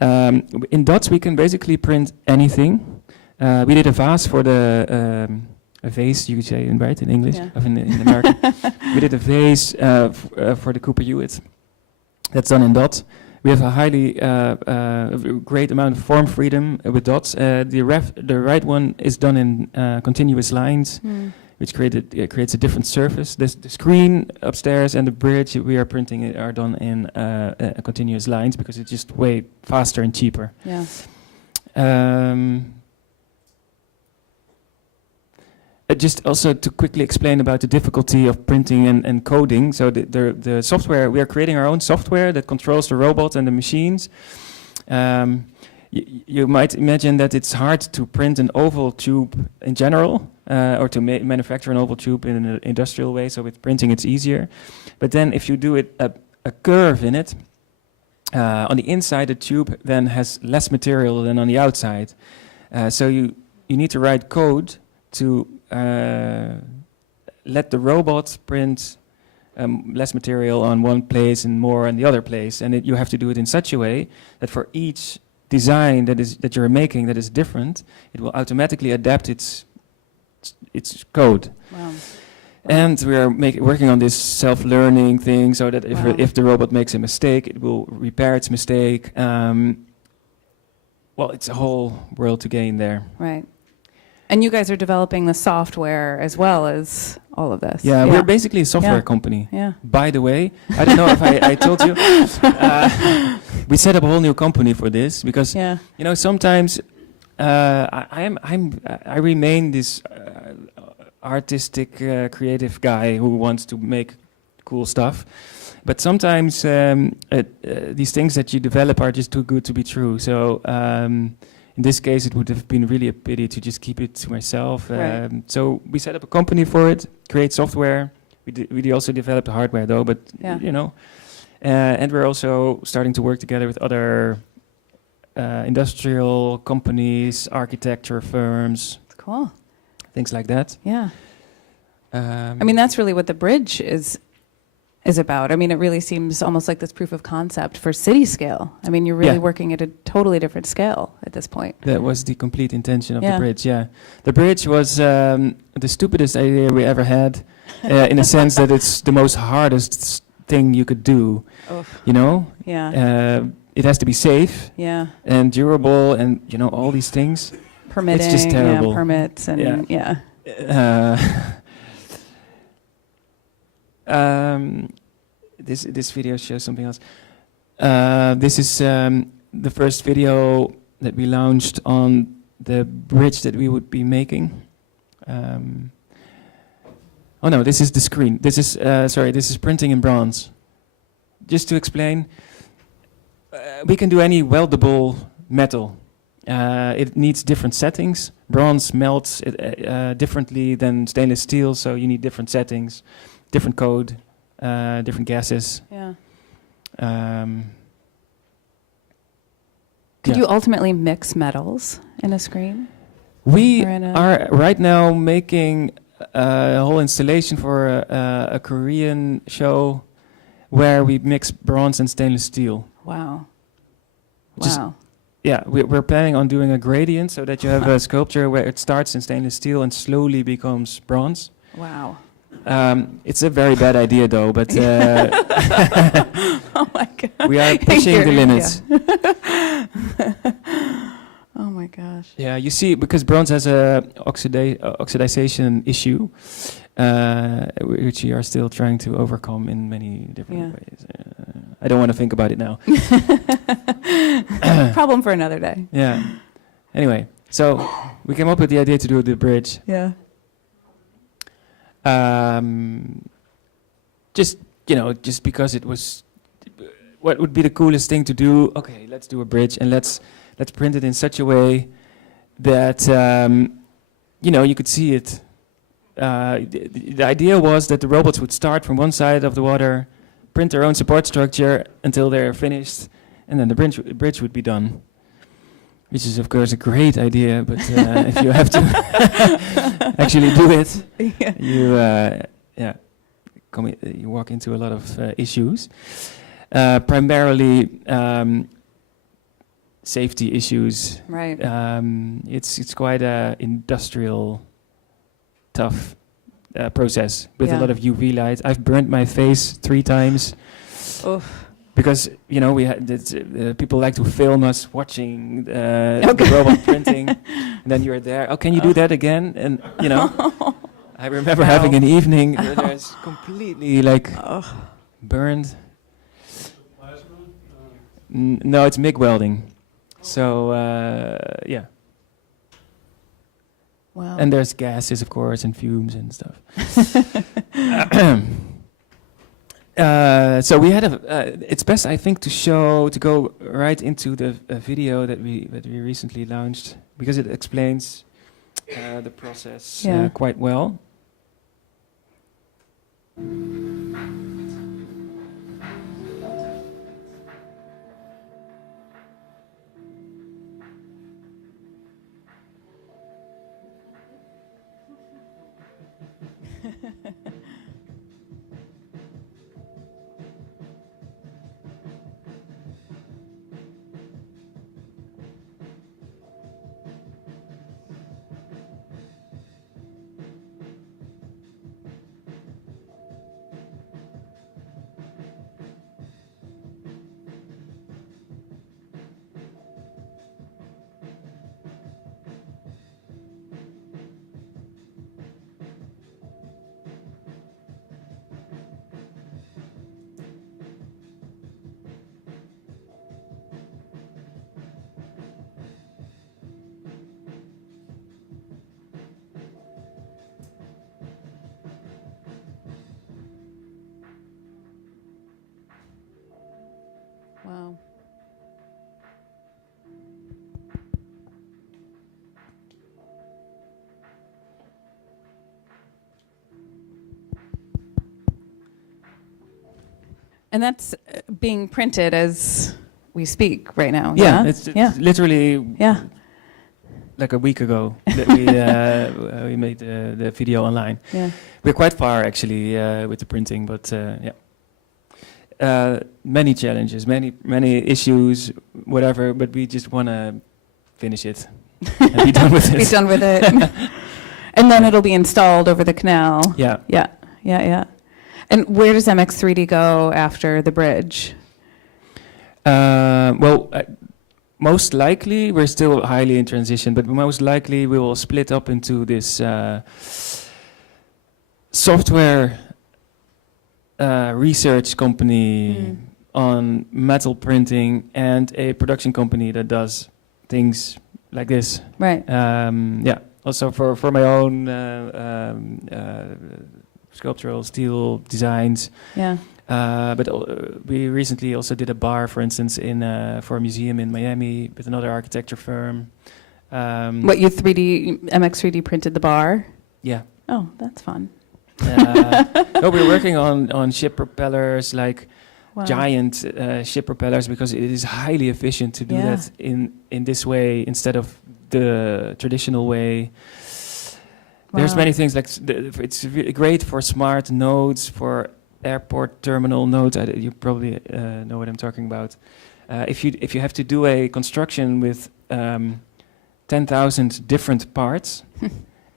In dots, we can basically print anything. We did a vase for the a vase, you could say, right, in English, Yeah. of in American. We did a vase for the Cooper Hewitt. That's done in dots. We have a highly great amount of form freedom with dots. The right one is done in continuous lines, which creates a different surface. The screen upstairs and the bridge we are printing are done in continuous lines because it's just way faster and cheaper. Yeah. Just also to quickly explain about the difficulty of printing and coding. So the software, we are creating our own software that controls the robot and the machines. You might imagine that it's hard to print an oval tube in general, or to manufacture an oval tube in an industrial way. So with printing it's easier. But then if you do it a curve in it, on the inside the tube then has less material than on the outside. So you need to write code to let the robot print less material on one place and more on the other place, and you have to do it in such a way that for each design that you're making that is different, it will automatically adapt its code. Wow. And we are working on this self-learning thing, so that Wow. if the robot makes a mistake, it will repair its mistake. Well, it's a whole world to gain there. Right. And you guys are developing the software as well as all of this. Yeah, we're basically a software Yeah. company. Yeah. By the way, I don't know if I told you, we set up a whole new company for this because Yeah. sometimes I remain this artistic, creative guy who wants to make cool stuff, but sometimes these things that you develop are just too good to be true. So. In this case, it would have been really a pity to just keep it to myself. Right. So we set up a company for it, create software. We also developed the hardware, though. But Yeah. and we're also starting to work together with other industrial companies, architecture firms, Cool. things like that. Yeah. That's really what the bridge is about. It really seems almost like this proof of concept for city scale. You're really Yeah. working at a totally different scale at this point. That was the complete intention of Yeah. the bridge, yeah. The bridge was the stupidest idea we ever had, in a sense that it's the most hardest thing you could do, Yeah. It has to be safe Yeah. and durable and, all these things. Permitting. just terrible. Yeah, permits and Yeah. This video shows something else. This is the first video that we launched on the bridge that we would be making. Oh no, this is the screen. This is printing in bronze. Just to explain, we can do any weldable metal. It needs different settings. Bronze melts differently than stainless steel, so you need different settings, different code, different gases. Yeah. Could Yeah. you ultimately mix metals in a screen? We Or in a- are right now making a whole installation for a Korean show where we mix bronze and stainless steel. Wow. Just- Wow. Yeah, we're planning on doing a gradient so that you have a sculpture where it starts in stainless steel and slowly becomes bronze. Wow. It's a very bad idea, though, but Oh my god. we are pushing the limits. Oh my gosh. Yeah, you see, because bronze has a oxidization issue, which we are still trying to overcome in many different ways. I don't want to think about it now. Problem for another day. Yeah. Anyway, so we came up with the idea to do the bridge. Yeah. Just because it was, what would be the coolest thing to do? Okay, let's do a bridge and let's print it in such a way that you could see it. The idea was that the robots would start from one side of the water, print their own support structure until they're finished, and then the bridge would be done. Which is, of course, a great idea, but if you have to actually do it, you walk into a lot of issues. Primarily safety issues. Right. It's quite a industrial, tough process with a lot of UV light. I've burnt my face 3 times. Oof. Because we had people like to film us watching the robot printing, and then you're there. Oh, can you do that again? And I remember having an evening where there's completely burned. No, it's MIG welding. So yeah. Wow. And there's gases, of course, and fumes and stuff. So we had it's best, I think, to go right into the video that we recently launched, because it explains the process quite well. Wow. And that's being printed as we speak right now. Yeah, it's literally like a week ago that we made the video online. Yeah. We're quite far actually with the printing, but many challenges, many issues, whatever. But we just want to finish it and be done with it. Be done with it, and then it'll be installed over the canal. Yeah. Yeah. And where does MX3D go after the bridge? Most likely, we're still highly in transition, but most likely we will split up into this software research company on metal printing and a production company that does things like this. Right. Also for my own sculptural steel designs. Yeah. But we recently also did a bar, for instance, for a museum in Miami with another architecture firm. What, you MX3D printed the bar? Yeah. Oh, that's fun. No, we're working on ship propellers, like giant ship propellers, because it is highly efficient to do that in this way instead of the traditional way. There's many things like it's great for smart nodes, for airport terminal nodes. You probably know what I'm talking about. If you have to do a construction with 10,000 different parts,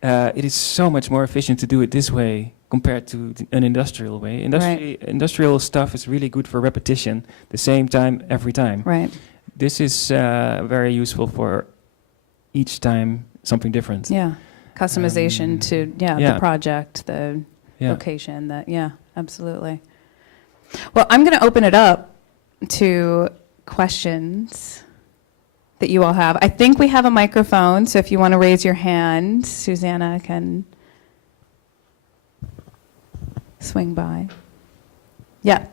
it is so much more efficient to do it this way compared to an industrial way. Industrial stuff is really good for repetition, the same time every time. Right. This is very useful for each time something different. Yeah. Customization to the project, the location. Absolutely. Well, I'm going to open it up to questions that you all have. I think we have a microphone, so if you want to raise your hand, Susanna can swing by. Yeah.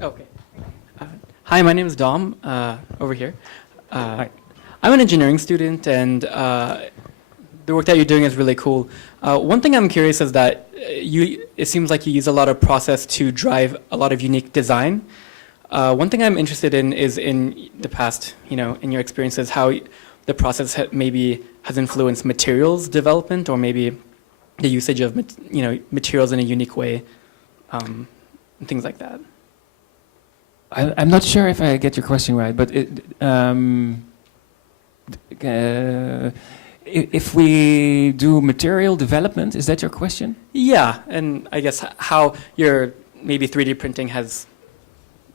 Okay. Hi, my name is Dom, over here. Hi. I'm an engineering student, and the work that you're doing is really cool. One thing I'm curious is that it seems like you use a lot of process to drive a lot of unique design. One thing I'm interested in is in the past, in your experiences, how the process maybe has influenced materials development, or maybe the usage of materials in a unique way, and things like that. I'm not sure if I get your question right, but if we do material development, is that your question? Yeah, and I guess how your maybe 3D printing has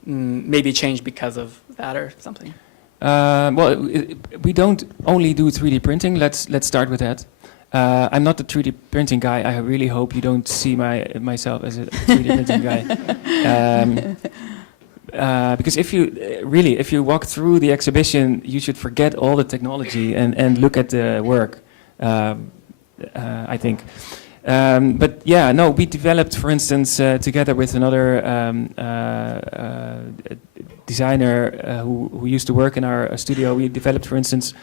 maybe changed because of that or something. Well, we don't only do 3D printing. Let's start with that. I'm not the 3D printing guy. I really hope you don't see myself as a 3D printing guy. Because if you walk through the exhibition, you should forget all the technology and look at the work, I think. But yeah, no, we developed, for instance, together with another designer who used to work in our studio, we developed, for instance,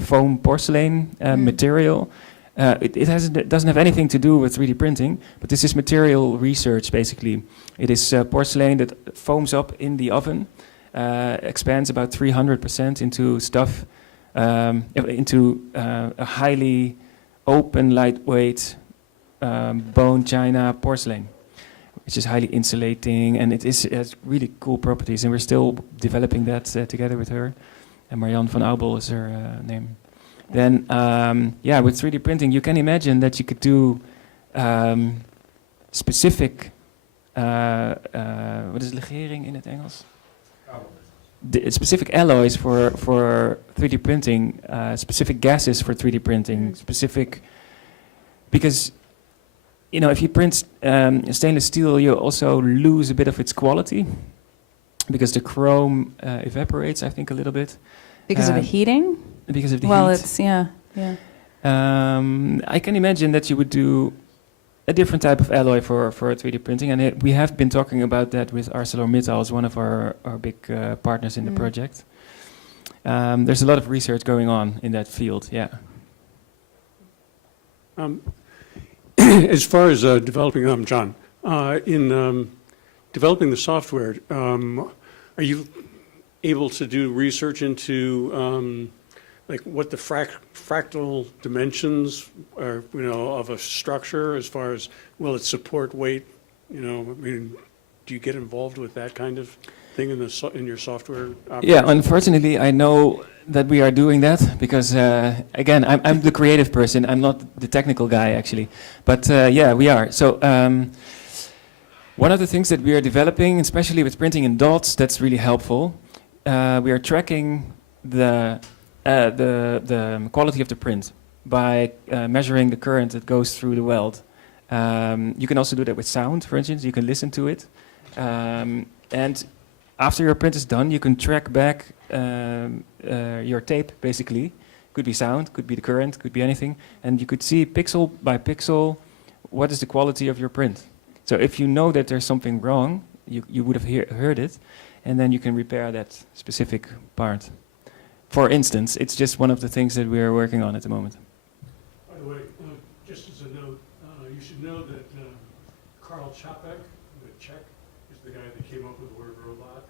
foam porcelain material. It doesn't have anything to do with 3D printing, but this is material research, basically. It is porcelain that foams up in the oven, expands about 300% into stuff, into a highly open, lightweight bone china porcelain, which is highly insulating, and it has really cool properties, and we're still developing that together with her. And Marianne van Aubel is her name. Then, with 3D printing, you can imagine that you could do specific, wat is legering in het Engels? Specific alloys for 3D printing, specific gases for 3D printing, because, if you print stainless steel, you also lose a bit of its quality, because the chrome evaporates, I think, a little bit. Because of the heating? Because of the heat. Well, it's, yeah. I can imagine that you would do a different type of alloy for 3D printing, and we have been talking about that with ArcelorMittal as one of our big partners in the project. There's a lot of research going on in that field, yeah. As far as developing, I'm John. In developing the software, are you able to do research into like what the fractal dimensions are, of a structure, as far as, will it support weight? Do you get involved with that kind of thing in your software operation? Yeah, unfortunately, I know that we are doing that because, again, I'm the creative person. I'm not the technical guy, actually. But we are. So one of the things that we are developing, especially with printing in dots, that's really helpful. We are tracking the quality of the print by measuring the current that goes through the weld. You can also do that with sound, for instance. You can listen to it. And after your print is done, you can track back your tape, basically. Could be sound, could be the current, could be anything. And you could see pixel by pixel what is the quality of your print. So if you know that there's something wrong, you would have heard it, and then you can repair that specific part. For instance, it's just one of the things that we are working on at the moment. By the way, just as a note, you should know that Karl Čapek, the Czech, is the guy that came up with the word robot.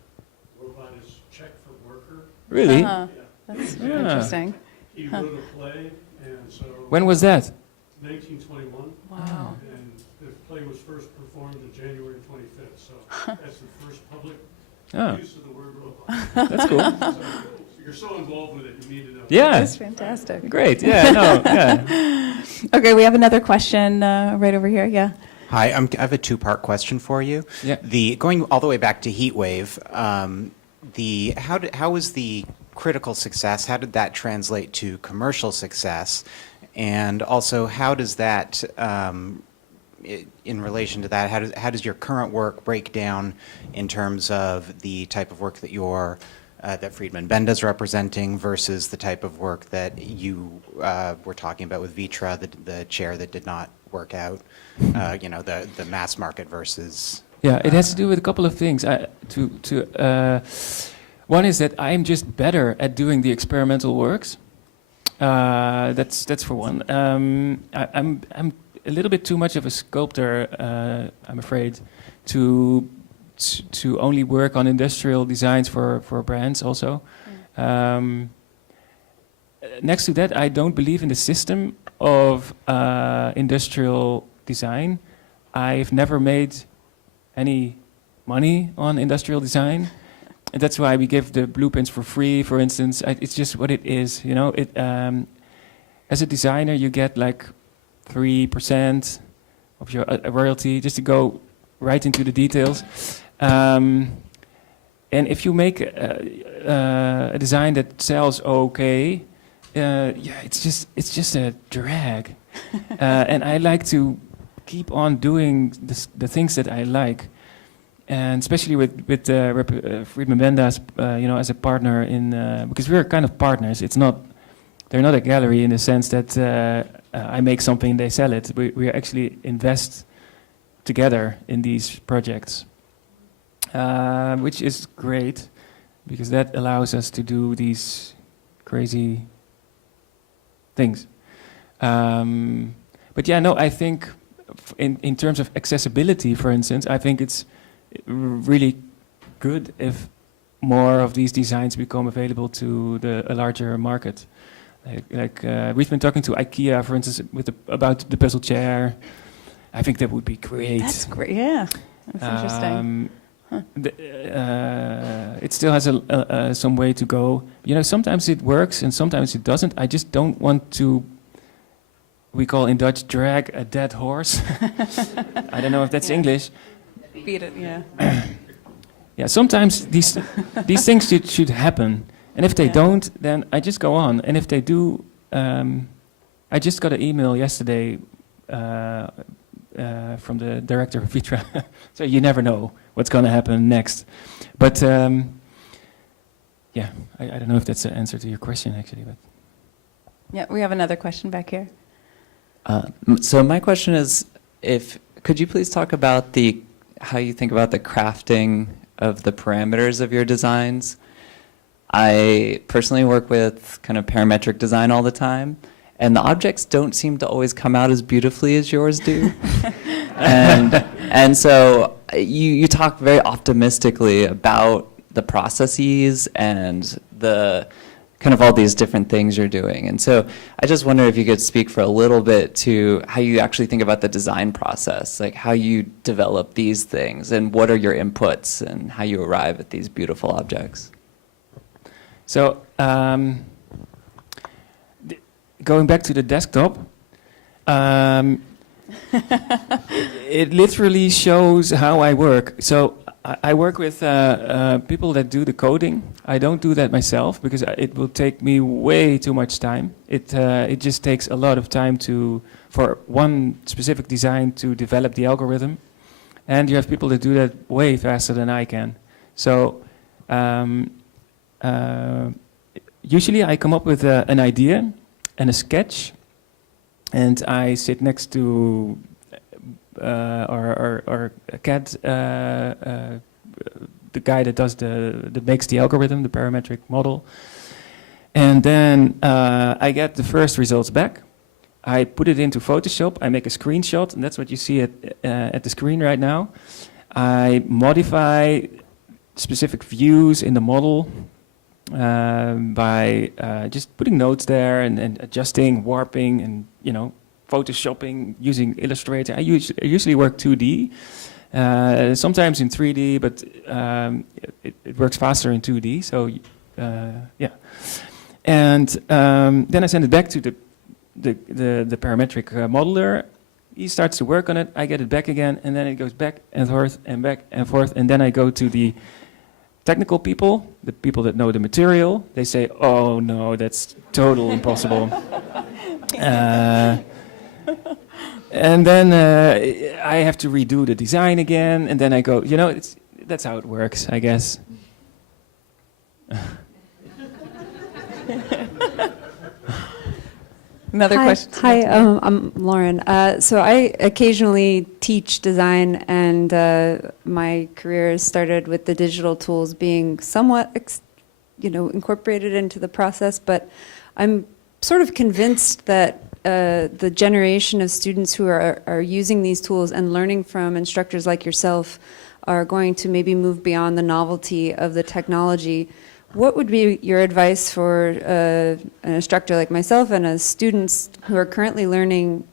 Robot is Czech for worker. Really? Yeah. That's interesting. He wrote a play, and so... When was that? 1921. Wow. And the play was first performed on January 25th, so that's the first public use of the word robot. That's cool. So You're so involved with it, you need to know. Yeah, That's fantastic. great. Yeah, no, yeah. Okay, we have another question right over here. Yeah. Hi, I have a two-part question for you. Yeah. Going all the way back to Heatwave, how was the critical success? How did that translate to commercial success? And also, how does that, in relation to that, how does your current work break down in terms of the type of work that that Friedman Benda is representing versus the type of work that you were talking about with Vitra, the chair that did not work out? The mass market versus. Yeah, it has to do with a couple of things. One is that I'm just better at doing the experimental works. That's for one. I'm a little bit too much of a sculptor, I'm afraid, to only work on industrial designs for brands also. Next to that, I don't believe in the system of industrial design. I've never made any money on industrial design, and that's why we give the blueprints for free, for instance. It's just what it is, you know. As a designer, you get like 3% of your royalty, just to go right into the details. And if you make a design that sells okay, it's just a drag. And I like to keep on doing the things that I like, and especially with Friedman Benda, as a partner because we're kind of partners. They're not a gallery in the sense that I make something, they sell it. We actually invest together in these projects, which is great because that allows us to do these crazy things. But yeah, no, I think in terms of accessibility, for instance, I think it's really good if more of these designs become available to a larger market. We've been talking to IKEA, for instance, about the puzzle chair. I think that would be great. That's great. Yeah, that's interesting. It still has some way to go. Sometimes it works and sometimes it doesn't. I just don't want to. We call in Dutch drag a dead horse. I don't know if that's English. Beat it. Yeah. Yeah. Sometimes these things should happen. And if they don't, then I just go on. And if they do, I just got an email yesterday from the director of Vitra. So you never know what's going to happen next. But I don't know if that's the answer to your question, actually. But Yeah, we have another question back here. So my question is, could you please talk about how you think about the crafting of the parameters of your designs? I personally work with kind of parametric design all the time, and the objects don't seem to always come out as beautifully as yours do. and so you talk very optimistically about the processes and the kind of all these different things you're doing. And so I just wonder if you could speak for a little bit to how you actually think about the design process, like how you develop these things and what are your inputs and how you arrive at these beautiful objects. So going back to the desktop, it literally shows how I work. So I work with people that do the coding. I don't do that myself because it will take me way too much time. It just takes a lot of time for one specific design to develop the algorithm, and you have people that do that way faster than I can. So usually I come up with an idea and a sketch, and I sit next to our CAD, the guy that makes the algorithm, the parametric model, and then I get the first results back. I put it into Photoshop. I make a screenshot, and that's what you see at the screen right now. I modify specific views in the model by just putting nodes there and adjusting, warping, and photoshopping using Illustrator. I usually work 2D, sometimes in 3D, but it works faster in 2D. So yeah. And then I send it back to the parametric modeler. He starts to work on it. I get it back again, and then it goes back and forth and back and forth. And then I go to the technical people, the people that know the material. They say, "Oh no, that's total impossible." And then I have to redo the design again, and then I go, that's how it works, I guess. Another question. Hi, I'm Lauren. So I occasionally teach design, and my career started with the digital tools being somewhat, incorporated into the process. But I'm sort of convinced that the generation of students who are using these tools and learning from instructors like yourself are going to maybe move beyond the novelty of the technology. What would be your advice for an instructor like myself and as students who are currently learning,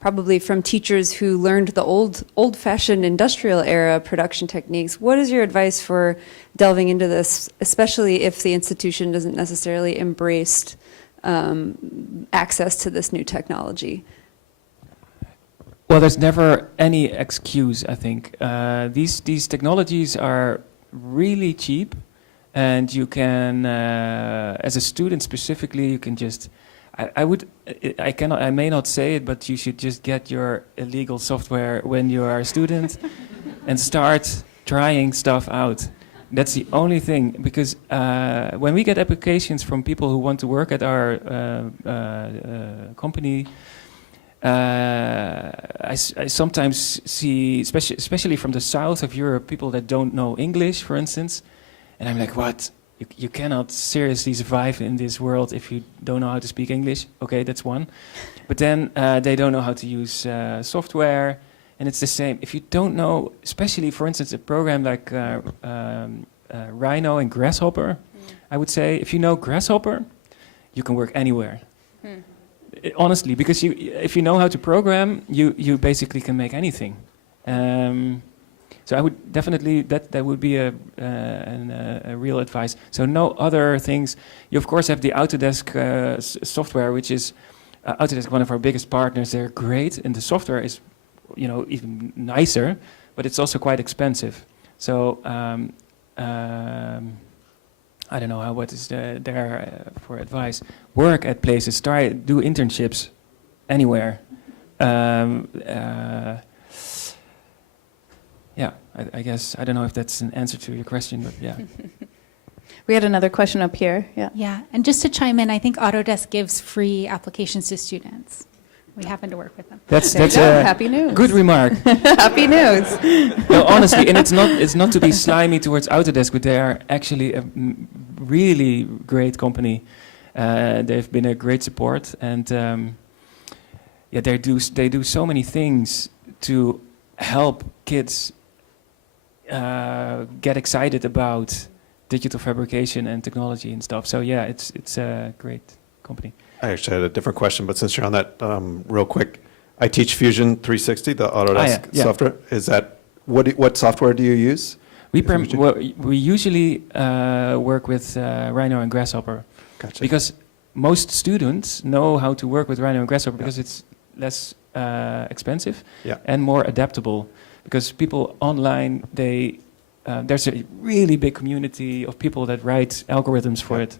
probably from teachers who learned the old-fashioned industrial era production techniques? What is your advice for delving into this, especially if the institution doesn't necessarily embrace access to this new technology? Well, there's never any excuse, I think. These technologies are really cheap, and you can, as a student specifically, you can just. I may not say it, but you should just get your illegal software when you are a student, and start trying stuff out. That's the only thing, because when we get applications from people who want to work at our company, I sometimes see, especially from the south of Europe, people that don't know English, for instance, and I'm like, what? You cannot seriously survive in this world if you don't know how to speak English. Okay, that's one. But then they don't know how to use software. And it's the same. If you don't know, especially, for instance, a program like Rhino and Grasshopper, I would say, if you know Grasshopper, you can work anywhere. Honestly, because if you know how to program, you basically can make anything. So I would definitely, that would be a real advice. So no other things. You, of course, have the Autodesk software, which is Autodesk, one of our biggest partners. They're great, and the software is even nicer, but it's also quite expensive. So I don't know what is there for advice. Work at places. Do internships anywhere. Yeah, I guess I don't know if that's an answer to your question, but yeah. We had another question up here. Yeah. Yeah, and just to chime in, I think Autodesk gives free applications to students. We happen to work with them. That's happy news. Good remark. Happy news. No, honestly, and it's not to be slimy towards Autodesk, but they are actually a really great company. They've been a great support, and they do so many things to help kids get excited about digital fabrication and technology and stuff. So yeah, it's a great company. I actually had a different question, but since you're on that, real quick, I teach Fusion 360, the Autodesk software. Is that what software do you use? We usually work with Rhino and Grasshopper. Gotcha. Because most students know how to work with Rhino and Grasshopper because it's less expensive and more adaptable. Because people online, there's a really big community of people that write algorithms for it.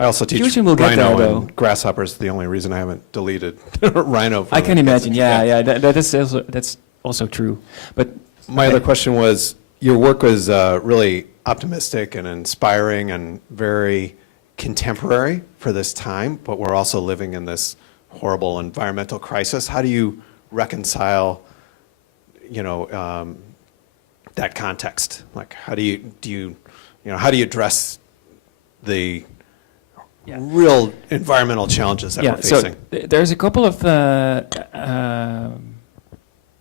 I also teach Fusion will get Rhino, there, and Grasshopper is the only reason I haven't deleted Rhino. I can imagine. That's also true. But my other question was, your work was really optimistic and inspiring and very contemporary for this time, but we're also living in this horrible environmental crisis. How do you reconcile, that context? Like, how do you address the real environmental challenges that we're facing? So there's a couple of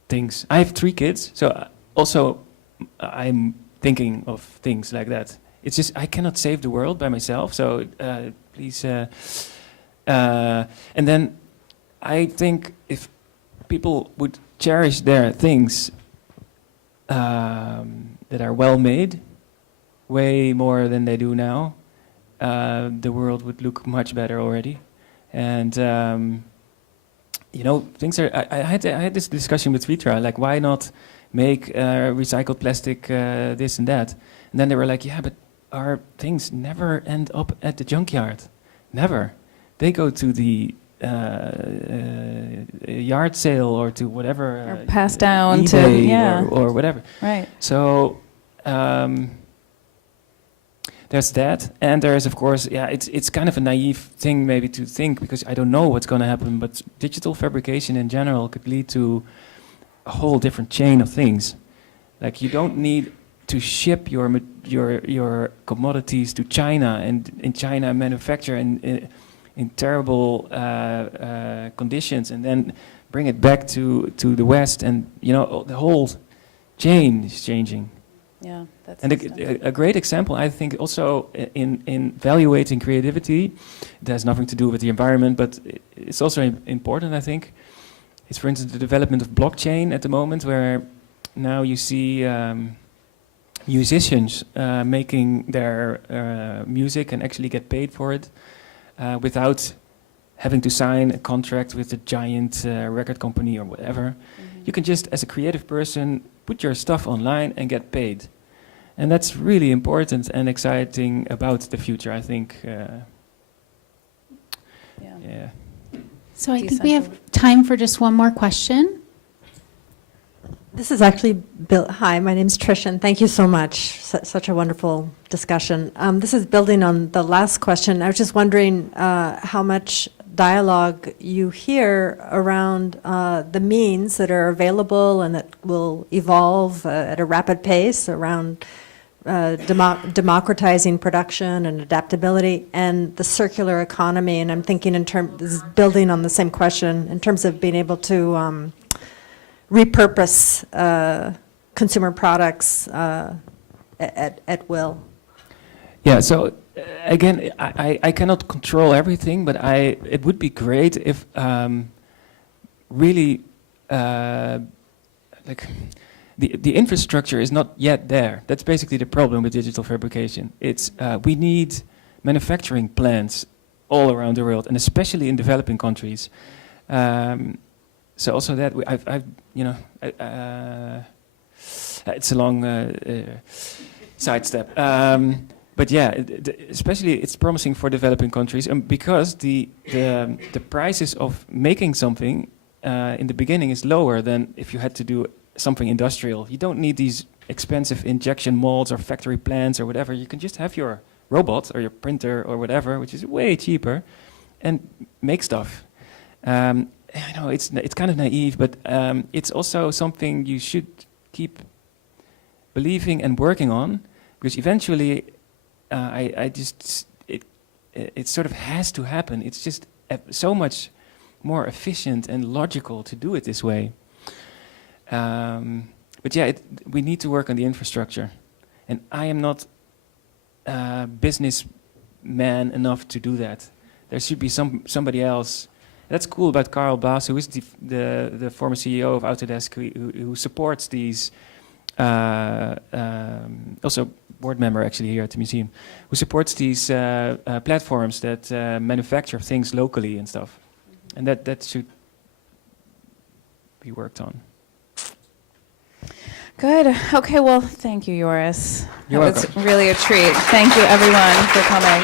things. I have 3 kids, so also I'm thinking of things like that. It's just I cannot save the world by myself, so please. And then I think if people would cherish their things that are well made, way more than they do now, the world would look much better already. And things are. I had this discussion with Vitra, like, why not make recycled plastic this and that? And then they were like, yeah, but our things never end up at the junkyard, never. They go to the yard sale or to whatever, Or passed down to, eBay yeah. or whatever. Right. So there's that, and there is, of course, it's kind of a naive thing maybe to think, because I don't know what's going to happen, but digital fabrication in general could lead to a whole different chain of things. Like, you don't need to ship your commodities to China, and in China manufacture in terrible conditions, and then bring it back to the West, and the whole chain is changing. Yeah, that's And a great example, I think, also in evaluating creativity, it has nothing to do with the environment, but it's also important, I think. It's, for instance, the development of blockchain at the moment, where now you see musicians making their music and actually get paid for it without having to sign a contract with a giant record company or whatever. Mm-hmm. You can just, as a creative person, put your stuff online and get paid. And that's really important and exciting about the future, I think. Yeah. So I think we have time for just one more question. This is actually Bill. Hi, my name's Trish, and thank you so much. Such a wonderful discussion. This is building on the last question. I was just wondering how much dialogue you hear around the means that are available and that will evolve at a rapid pace around democratizing production and adaptability and the circular economy. And I'm thinking this is building on the same question in terms of being able to repurpose consumer products at will. Yeah, so again, I cannot control everything, but it would be great if really like the infrastructure is not yet there. That's basically the problem with digital fabrication. It's we need manufacturing plants all around the world, and especially in developing countries. So also that it's a long sidestep. But yeah, especially it's promising for developing countries, because the prices of making something in the beginning is lower than if you had to do something industrial. You don't need these expensive injection molds or factory plants or whatever. You can just have your robot or your printer or whatever, which is way cheaper, and make stuff. I know it's kind of naive, but it's also something you should keep believing and working on, because eventually it sort of has to happen. It's just so much more efficient and logical to do it this way. But yeah, we need to work on the infrastructure, and I am not businessman enough to do that. There should be somebody else. That's cool about Karl Baas, who is the former CEO of Autodesk, who supports these, also board member actually here at the museum, who supports these platforms that manufacture things locally and stuff. And that should be worked on. Good. Okay, well, thank you, Joris. You're That was really a treat. Thank you, everyone, for coming.